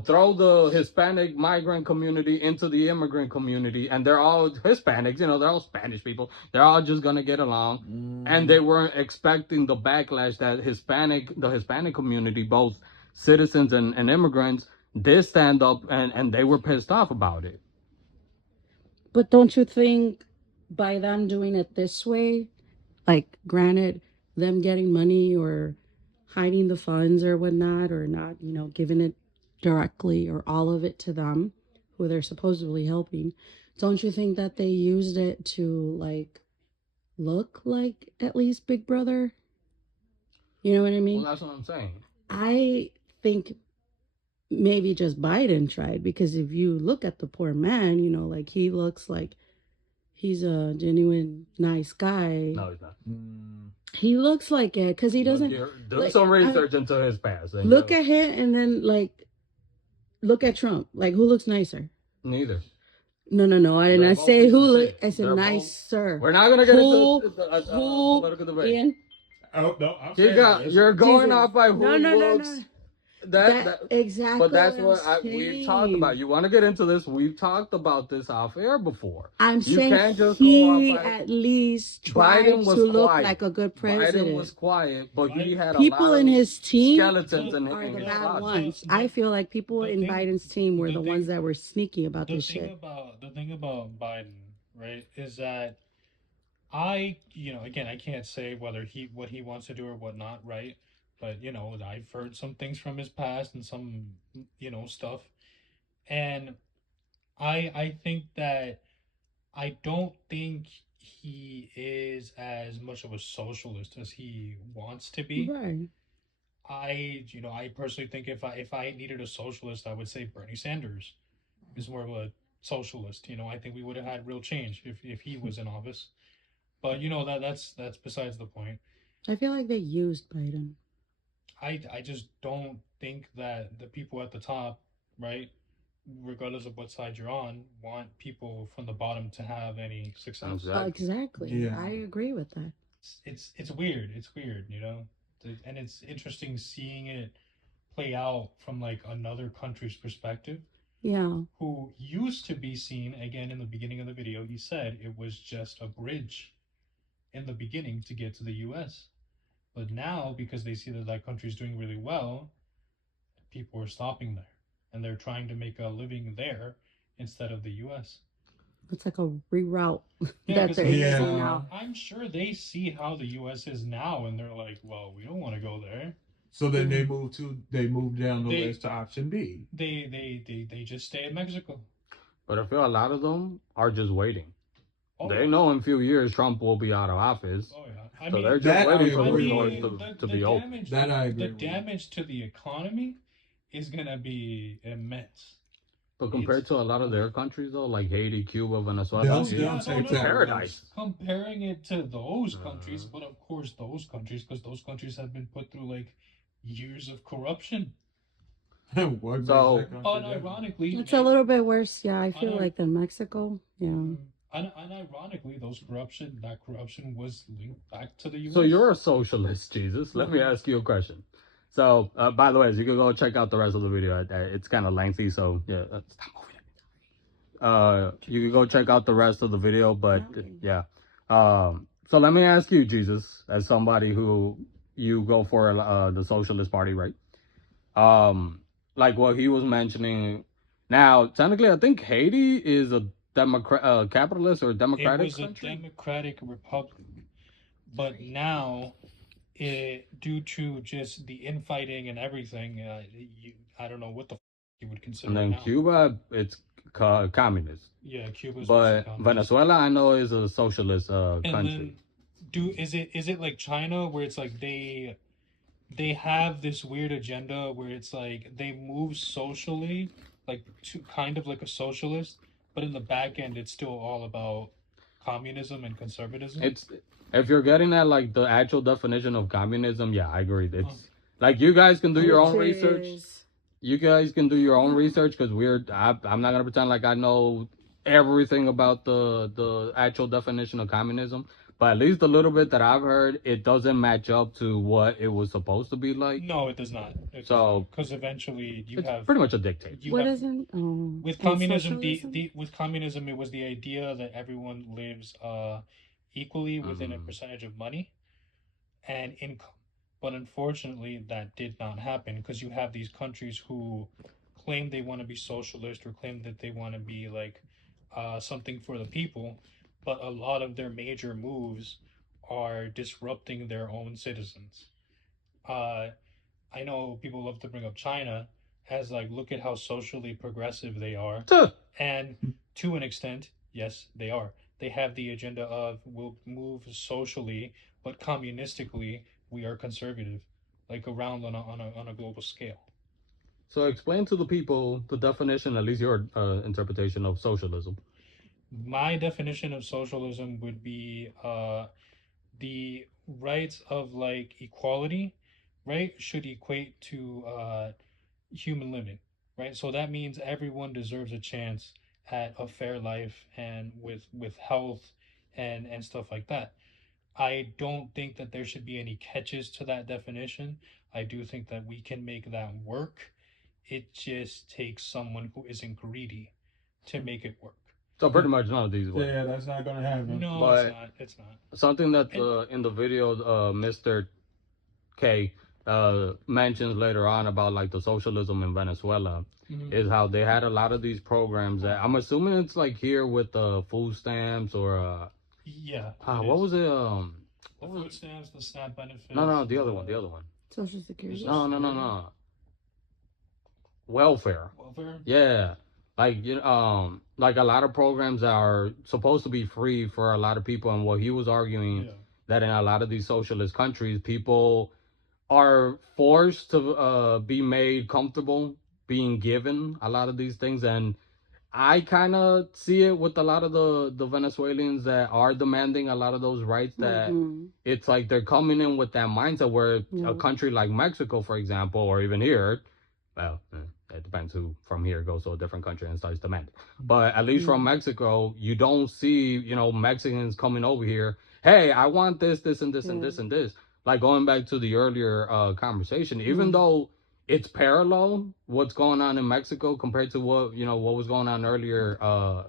throw the Hispanic migrant community into the immigrant community, and they're all Hispanics, they're all Spanish people. They're all just gonna get along, and they weren't expecting the backlash that the Hispanic community, both citizens and immigrants, did stand up, and they were pissed off about it. But don't you think by them doing it this way, like granted, them getting money or hiding the funds or whatnot, or not, giving it directly or all of it to them, who they're supposedly helping, don't you think that they used it to like look like at least Big Brother? You know what I mean? Well, that's what I'm saying. I think maybe just Biden tried, because if you look at the poor man, like he looks like he's a genuine nice guy. No, he's not. He looks like it because he doesn't. Do some research into his past. Look at him and then look at Trump. Like, who looks nicer? Neither. No. I didn't say who look. I said They're nicer. We're not gonna get into political debate. Ian? Oh no, you're going off by who No. looks. That exactly. But that's what we've talked about. You want to get into this? We've talked about this off air before. I'm you saying can't just he go off by, at least tried to look like a good president. Biden was quiet, but he had people a lot in of his team skeletons in are the his bad closet. ones. I feel like people in Biden's team were the ones that were sneaky about this shit. The thing about Biden, right, is that I can't say what he wants to do or what not, right? But I've heard some things from his past and some stuff, and I think that I don't think he is as much of a socialist as he wants to be. Right. I personally think if I needed a socialist, I would say Bernie Sanders is more of a socialist. I think we would have had real change if he was in office. But that's besides the point. I feel like they used Biden. I just don't think that the people at the top, right, regardless of what side you're on, want people from the bottom to have any success. Exactly. Yeah. I agree with that. It's weird. It's weird, and it's interesting seeing it play out from like another country's perspective. Yeah. Who used to be seen, again, in the beginning of the video, he said it was just a bridge in the beginning to get to the U.S. But now, because they see that that country's doing really well, people are stopping there. And they're trying to make a living there instead of the U.S. It's like a reroute Yeah, that they're using now. I'm sure they see how the U.S. is now, and they're like, well, we don't want to go there. So then they moved down the list to option B. They just stay in Mexico. But I feel a lot of them are just waiting. Oh, they know in a few years Trump will be out of office. Oh yeah. So they're just waiting for the doors to be open. That I agree. The damage to the economy is gonna be immense. But compared to a lot of their countries, though, like Haiti, Cuba, Venezuela, it's paradise. Comparing it to those countries, but of course those countries, because those countries have been put through like years of corruption. So, unironically, it's a little bit worse. Yeah, I feel like than Mexico. Yeah. Unironically, that corruption was linked back to the U.S. So you're a socialist, Jesus. Let me ask you a question. So, by the way, you can go check out the rest of the video. It's kind of lengthy, so yeah. Stop moving it. You can go check out the rest of the video, but yeah. So let me ask you, Jesus, as somebody who you go for the Socialist Party, right? Like what he was mentioning. Now, technically, I think Haiti is a capitalist or democratic country? A democratic republic, but now, due to just the infighting and everything, I don't know what the you would consider. And then now. Cuba, it's communist. Yeah, Cuba's. But Venezuela, I know, is a socialist country. Then, is it like China, where it's like they have this weird agenda where it's like they move socially, like to kind of like a socialist. But in the back end, it's still all about communism and conservatism. If you're getting at like the actual definition of communism, yeah, I agree. It's like you guys can do your own research. You guys can do your own research because I'm not gonna pretend like I know everything about the actual definition of communism. But at least a little bit that I've heard, it doesn't match up to what it was supposed to be like. No, it does not. So because eventually you it's have pretty much a dictator. you What have isn't? Oh, with and communism socialism? with communism it was the idea that everyone lives equally within a percentage of money and income. But unfortunately, that did not happen because you have these countries who claim they want to be socialist or claim that they want to be like something for the people, but a lot of their major moves are disrupting their own citizens. Uh, I know people love to bring up China as like, look at how socially progressive they are. And to an extent, yes, they are. They have the agenda of we'll move socially, but communistically, we are conservative, like around on a global scale. So explain to the people the definition, at least your interpretation of socialism. My definition of socialism would be the rights of like equality, right, should equate to human living, right? So that means everyone deserves a chance at a fair life and with health and stuff like that. I don't think that there should be any catches to that definition. I do think that we can make that work. It just takes someone who isn't greedy to make it work. So pretty much none of these work. Yeah, that's not gonna happen. No, But it's not. It's not. something that in the video, Mr. K mentions later on about like the socialism in Venezuela is how they had a lot of these programs that I'm assuming it's like here with the food stamps or Yeah. what was it? The food stamps, the SNAP benefits. No, the other one. Social Security. No. Welfare. Yeah. Like like a lot of programs that are supposed to be free for a lot of people, and what he was arguing that in a lot of these socialist countries, people are forced to be made comfortable being given a lot of these things. And I kind of see it with a lot of the Venezuelans that are demanding a lot of those rights, that it's like they're coming in with that mindset where a country like Mexico, for example, or even here, well, it depends who from here goes to a different country and starts demanding. But at least from Mexico, you don't see, Mexicans coming over here, hey, I want this, and this, and this, and this. Like going back to the earlier conversation, even though it's parallel what's going on in Mexico compared to what was going on earlier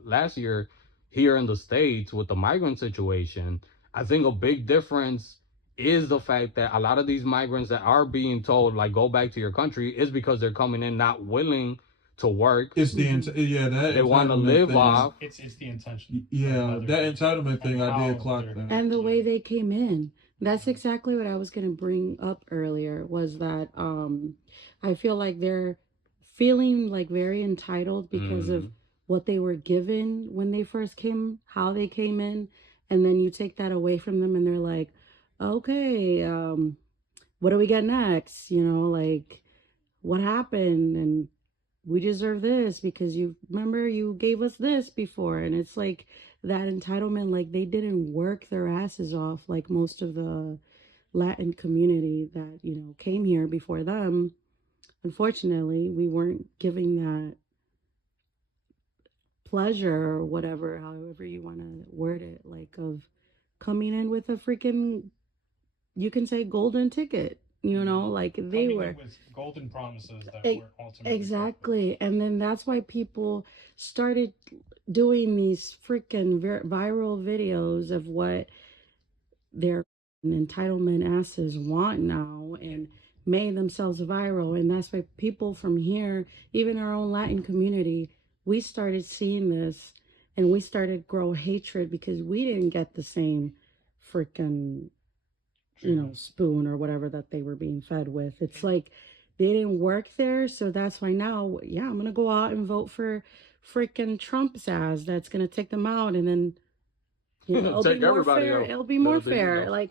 last year here in the States with the migrant situation, I think a big difference is the fact that a lot of these migrants that are being told like go back to your country is because they're coming in not willing to work. It's the that they want to live off. It's the intention. Yeah, that entitlement thing, I did clock that. And the way they came in. That's exactly what I was going to bring up earlier, was that I feel like they're feeling like very entitled because of what they were given when they first came, how they came in, and then you take that away from them and they're like, okay, what do we get next? Like, what happened? And we deserve this because you gave us this before. And it's like that entitlement, like they didn't work their asses off like most of the Latin community that, came here before them. Unfortunately, we weren't giving that pleasure or whatever, however you want to word it, like of coming in with a freaking, you can say, golden ticket, like they Coming were in with golden promises that were ultimately exactly. And then that's why people started doing these freaking viral videos of what their entitlement asses want now and made themselves viral. And that's why people from here, even our own Latin community, we started seeing this and we started grow hatred because we didn't get the same freaking spoon or whatever that they were being fed with. It's like they didn't work there, so that's why now, I'm gonna go out and vote for freaking Trump's ass. That's gonna take them out, and then it'll be more fair. It'll be more fair. Like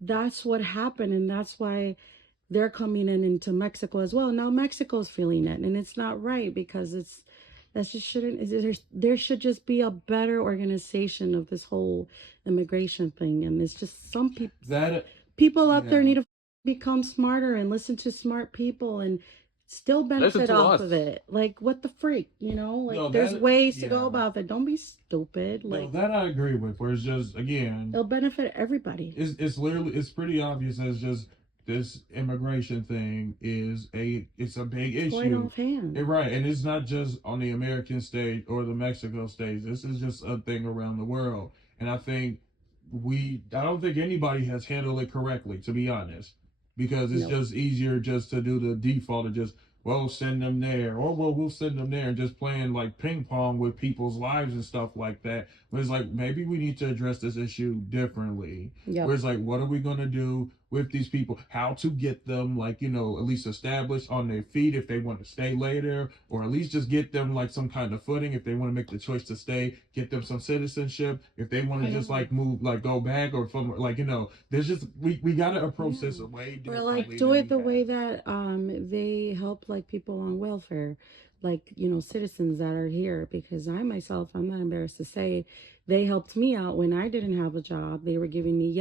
that's what happened, and that's why they're coming into Mexico as well. Now Mexico's feeling it, and it's not right because there should just be a better organization of this whole immigration thing, and it's just some people. People out there need to become smarter and listen to smart people and still Listen benefit to off us. of it. Like, what the freak, you know? Like, No, there's that- ways to yeah. go about that. Don't be stupid. No, Like, that I agree with. Where it's just again, it'll benefit everybody. it's literally it's pretty obvious as just this immigration thing is it's a big It's issue. going off hand. Right, and it's not just on the American stage or the Mexico stage. This is just a thing around the world, and I don't think anybody has handled it correctly, to be honest, because it's just easier just to do the default of just send them there, or we'll send them there, and just playing like ping pong with people's lives and stuff like that. But it's like maybe we need to address this issue differently. Yep. Where it's like, what are we gonna do with these people? How to get them at least established on their feet if they want to stay later, or at least just get them like some kind of footing if they want to make the choice to stay. Get them some citizenship if they want to just move, go back, or from there's just we gotta approach this a way Or differently. like do it the way that they help like people on welfare, like citizens that are here, because I myself, I'm not embarrassed to say, they helped me out when I didn't have a job. They were giving me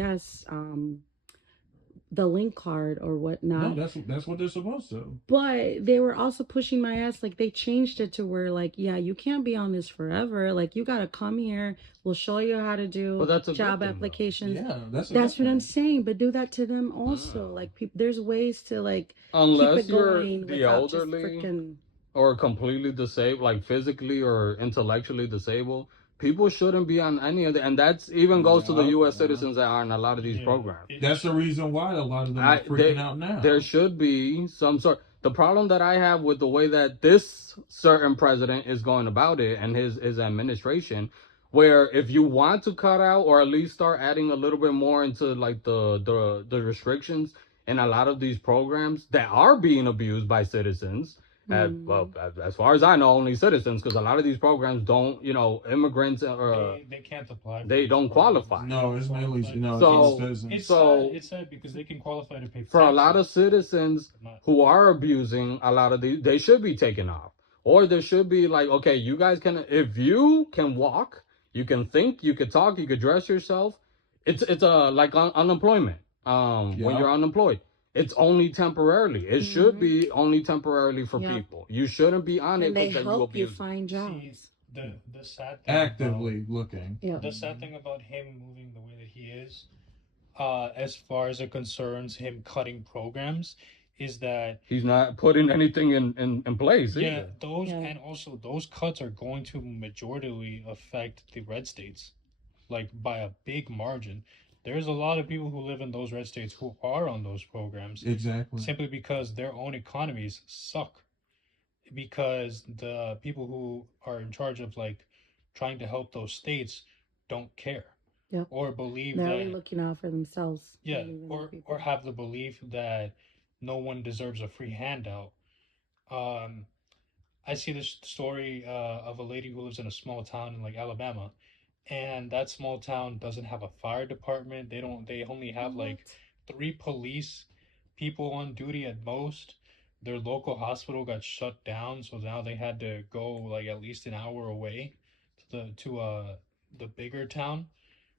the link card or whatnot. No, that's what they're supposed to. But they were also pushing my ass. Like, they changed it to where, like, yeah, you can't be on this forever. Like, you gotta come here. We'll show you how to do job applications. Yeah, that's what I'm saying. But do that to them also. Like, there's ways to like Unless keep it you're going the without elderly just freaking. or completely disabled, like physically or intellectually disabled, people shouldn't be on any of that. And that's even goes to the U.S. citizens that are in a lot of these programs. That's the reason why a lot of them are freaking out now. There should be some sort. The problem that I have with the way that this certain president is going about it and his administration, where if you want to cut out or at least start adding a little bit more into like the restrictions in a lot of these programs that are being abused by citizens. Well, as far as I know, only citizens, because a lot of these programs don't, immigrants they can't apply. They don't qualify. No, it's mainly it's sad because they can qualify to pay for a lot of citizens who are abusing a lot of these. They should be taken off, or there should be like, okay, you guys can, if you can walk, you can think, you could talk, you could dress yourself. It's like unemployment. When you're unemployed. It's only temporarily. It should be only temporarily for people. You shouldn't be on it because they you help abuse. You find jobs. The sad thing actively looking. Yeah. The sad thing about him moving the way that he is, as far as it concerns him cutting programs, is that he's not putting anything in place. Yeah, and also those cuts are going to majoritarily affect the red states, like by a big margin. There's a lot of people who live in those red states who are on those programs. Exactly. Simply because their own economies suck. Because the people who are in charge of like trying to help those states don't care. Yep. Or believe they're that only looking out for themselves. Yeah. Or have the belief that no one deserves a free handout. I see this story of a lady who lives in a small town in like Alabama. And that small town doesn't have a fire department. They only have like 3 police people on duty at most. Their local hospital got shut down, so now they had to go like at least an hour away to the bigger town.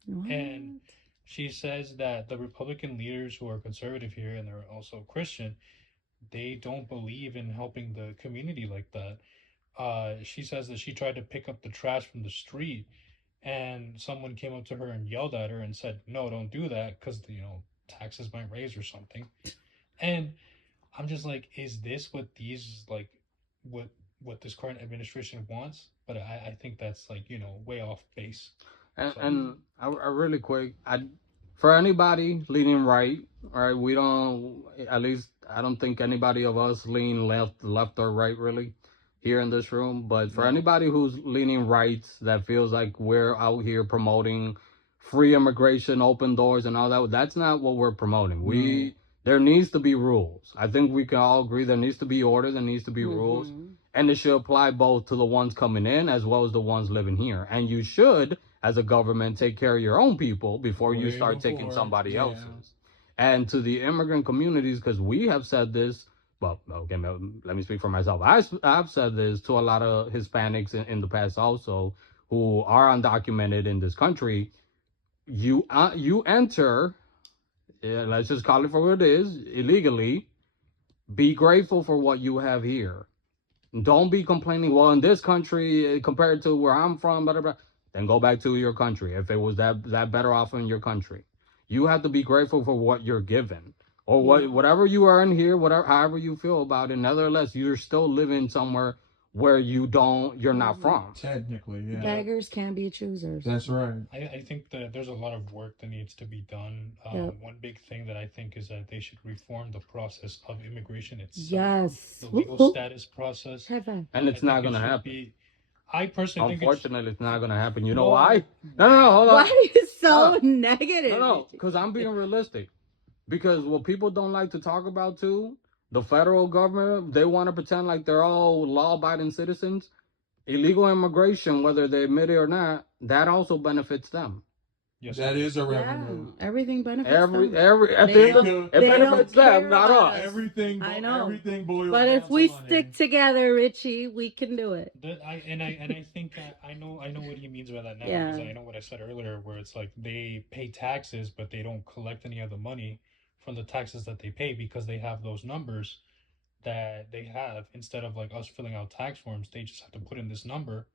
What? And she says that the Republican leaders who are conservative here, and they're also Christian, they don't believe in helping the community like that. She says that she tried to pick up the trash from the street, and someone came up to her and yelled at her and said, "No, don't do that, because taxes might raise or something." And I'm just like, is this what these like what this current administration wants? But I think that's like way off base. And I really quick, for anybody leaning right, we don't, at least I don't think anybody of us lean left or right really here in this room. But for anybody who's leaning right, that feels like we're out here promoting free immigration, open doors, and all that, that's not what we're promoting. There needs to be rules. I think we can all agree there needs to be order, there needs to be rules, and it should apply both to the ones coming in as well as the ones living here. And you should, as a government, take care of your own people before you start taking somebody else's. And to the immigrant communities, because we have said this, well, okay, let me speak for myself. I've said this to a lot of Hispanics in the past also, who are undocumented in this country. You enter, let's just call it for what it is, illegally. Be grateful for what you have here. Don't be complaining, well, in this country, compared to where I'm from, blah, blah, blah. Then go back to your country if it was that better off in your country. You have to be grateful for what you're given. Or whatever you earn here, whatever however you feel about it, nevertheless, you're still living somewhere where you're not from. Technically, yeah. Beggars can't be choosers. That's right. I think that there's a lot of work that needs to be done. One big thing that I think is that they should reform the process of immigration itself. Yes. The legal status process. And it's not going to happen. I personally think unfortunately, it's not going to happen. You know why? No, hold on. Why are you so negative? No, because I'm being realistic. Because what people don't like to talk about too, the federal government, they want to pretend like they're all law-abiding citizens. Illegal immigration, whether they admit it or not, that also benefits them. Yes, that is a revenue. Yeah, everything benefits them. It benefits them, not us. Everything. I know. Everything boils but down if we to money. stick together, Richie, we can do it. I think I know what he means by that now. Yeah. Because I know what I said earlier, where it's like they pay taxes, but they don't collect any of the money from the taxes that they pay because they have those numbers that they have. Instead of like us filling out tax forms, they just have to put in this number.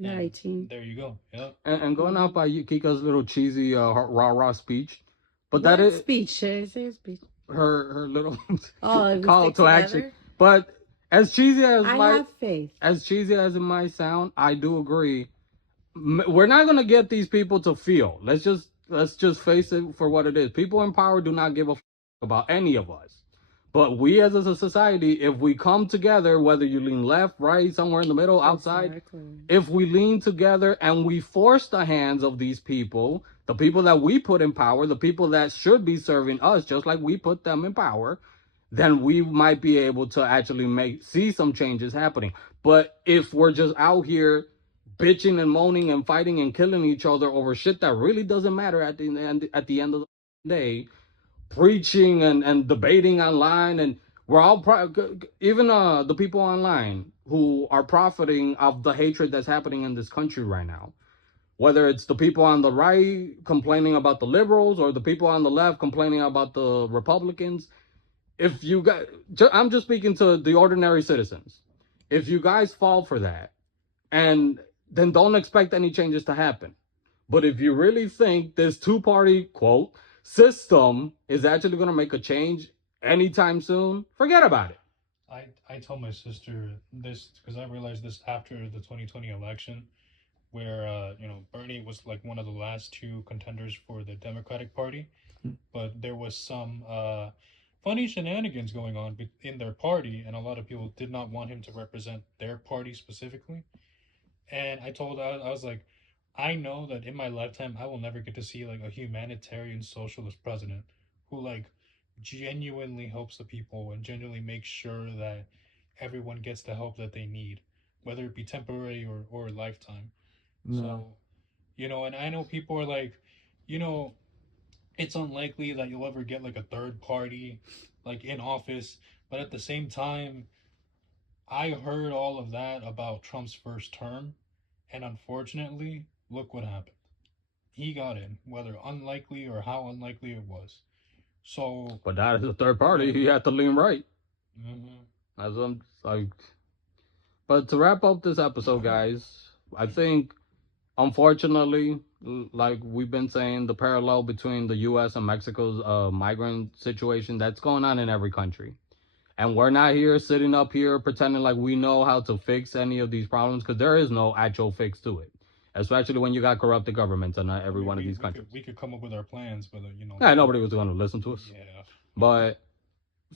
Right. There you go. Yeah. And going off by Kika's little cheesy rah speech, but what that is speech. Say speech. Her little call to action. But as cheesy as have faith. As cheesy as it might sound, I do agree. We're not gonna get these people to feel. Let's just face it for what it is. People in power do not give a about any of us. But we as a society, if we come together, whether you lean left, right, somewhere in the middle, outside, if we lean together and we force the hands of these people, the people that we put in power, the people that should be serving us, just like we put them in power, then we might be able to actually see some changes happening. But if we're just out here bitching and moaning and fighting and killing each other over shit that really doesn't matter at the end of the day, preaching and debating online, and we're all even the people online who are profiting of the hatred that's happening in this country right now, whether it's the people on the right complaining about the liberals or the people on the left complaining about the Republicans. If you guys, I'm just speaking to the ordinary citizens, if you guys fall for that, and then don't expect any changes to happen. But if you really think this two-party quote system is actually going to make a change anytime soon, forget about it. I told my sister this because I realized this after the 2020 election, where Bernie was like one of the last two contenders for the Democratic Party, but there was some funny shenanigans going on in their party, and a lot of people did not want him to represent their party specifically. And I was like, I know that in my lifetime I will never get to see like a humanitarian socialist president who like genuinely helps the people and genuinely makes sure that everyone gets the help that they need, whether it be temporary or lifetime. So, and I know people are like, it's unlikely that you'll ever get like a third party like in office, but at the same time, I heard all of that about Trump's first term, and unfortunately, look what happened. He got in, whether unlikely or how unlikely it was. So, but that is a third party. He had to lean right. Mm-hmm. As I'm like, but to wrap up this episode, guys, I think, unfortunately, like we've been saying, the parallel between the U.S. and Mexico's migrant situation that's going on in every country. And we're not here sitting up here pretending like we know how to fix any of these problems, because there is no actual fix to it. Especially when you got corrupted governments in every one of these countries. We could come up with our plans, but yeah, nobody was going to listen to us. Yeah. But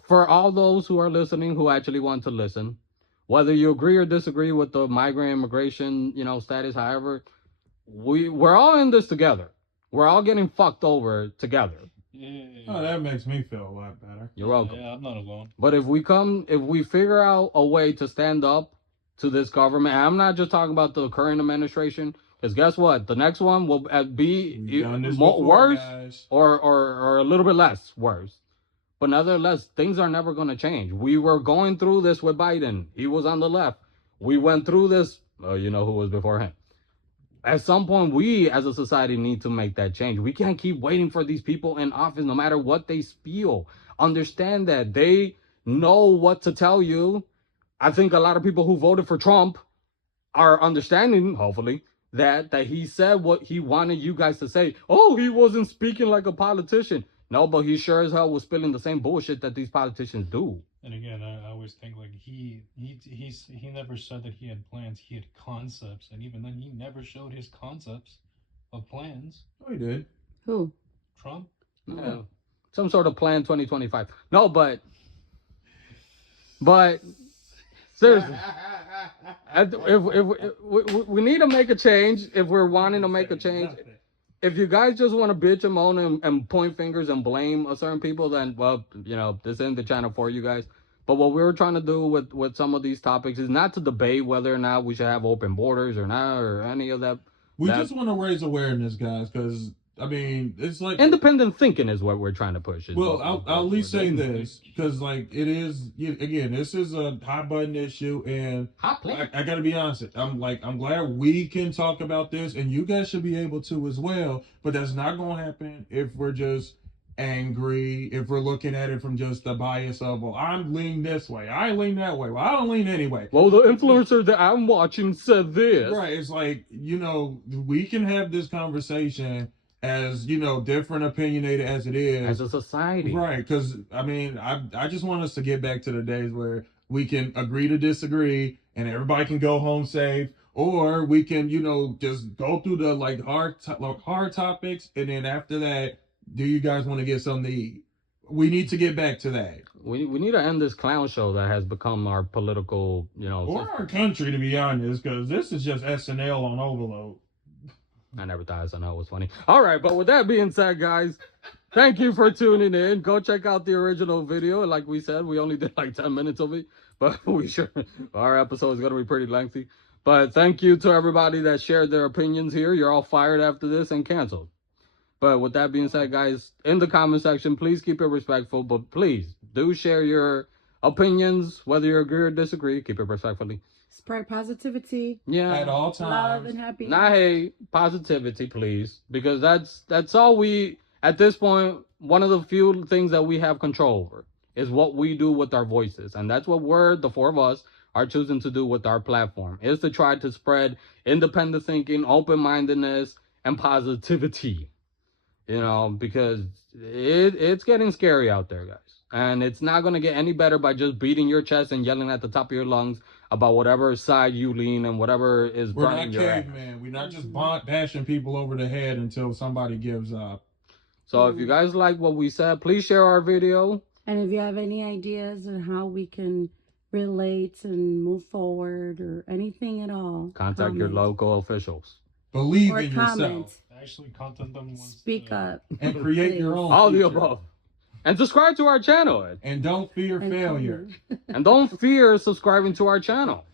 for all those who are listening, who actually want to listen, whether you agree or disagree with the migrant immigration, status, however, we're all in this together. We're all getting fucked over together. Yeah. Oh, that makes me feel a lot better. You're welcome. Yeah, I'm not alone. But if we figure out a way to stand up to this government, and I'm not just talking about the current administration, because guess what? The next one will be worse or a little bit less worse. But nevertheless, things are never going to change. We were going through this with Biden. He was on the left. We went through this. You know who was before him. At some point, we as a society need to make that change. We can't keep waiting for these people in office, no matter what they spiel. Understand that they know what to tell you. I think a lot of people who voted for Trump are understanding, hopefully, that he said what he wanted you guys to say. Oh, he wasn't speaking like a politician. No, but he sure as hell was spilling the same bullshit that these politicians do. And again, I always think like he never said that he had plans. He had concepts, and even then, he never showed his concepts of plans. Oh, he did. Who? Trump. Yeah. Some sort of plan 2025. No, but seriously, if we need to make a change, if we're wanting to make a change, if you guys just want to bitch and moan and point fingers and blame a certain people, then, well, you know, this isn't the channel for you guys. But what we were trying to do with some of these topics is not to debate whether or not we should have open borders or not, or any of that. We just want to raise awareness, guys, because, I mean, it's like... independent thinking is what we're trying to push. Well, I'll at least say this, because, like, it is, again, this is a hot-button issue, and I got to be honest, I'm glad we can talk about this, and you guys should be able to as well, but that's not going to happen if we're just angry, if we're looking at it from just the bias of, well, I'm leaning this way, I lean that way, well, I don't lean anyway. Well, the influencer that I'm watching said this. Right, it's like, you know, we can have this conversation as, you know, different opinionated as it is. As a society. Right, because, I mean, I just want us to get back to the days where we can agree to disagree and everybody can go home safe, or we can, you know, just go through the, like, hard topics, and then after that, do you guys want to get something to eat? We need to get back to that. We need to end this clown show that has become our political, you know... Or our country, to be honest, because this is just SNL on overload. I never thought SNL was funny. All right, but with that being said, guys, thank you for tuning in. Go check out the original video. Like we said, we only did like 10 minutes of it, but our episode is going to be pretty lengthy. But thank you to everybody that shared their opinions here. You're all fired after this and canceled. But with that being said, guys, in the comment section, please keep it respectful, but please do share your opinions, whether you agree or disagree. Keep it respectfully. Spread positivity. Yeah. At all times. Love and happiness. Not hate, positivity, please. Because that's all we, at this point, one of the few things that we have control over is what we do with our voices. And that's what the four of us, are choosing to do with our platform, is to try to spread independent thinking, open-mindedness, and positivity. You know, because it's getting scary out there, guys. And it's not going to get any better by just beating your chest and yelling at the top of your lungs about whatever side you lean and whatever is burning your ass. We're not cavemen. We're not just bashing people over the head until somebody gives up. So if you guys like what we said, please share our video. And if you have any ideas on how we can relate and move forward or anything at all, contact your local officials. Believe in yourself. Actually, contact them once. Speak up. And create your own. All the above. And subscribe to our channel. And don't fear failure. And don't fear subscribing to our channel.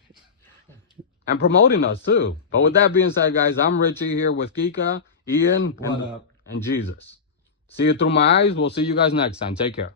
And promoting us too. But with that being said, guys, I'm Richie here with Kika, Ian, what up? And Jesus. See you through my eyes. We'll see you guys next time. Take care.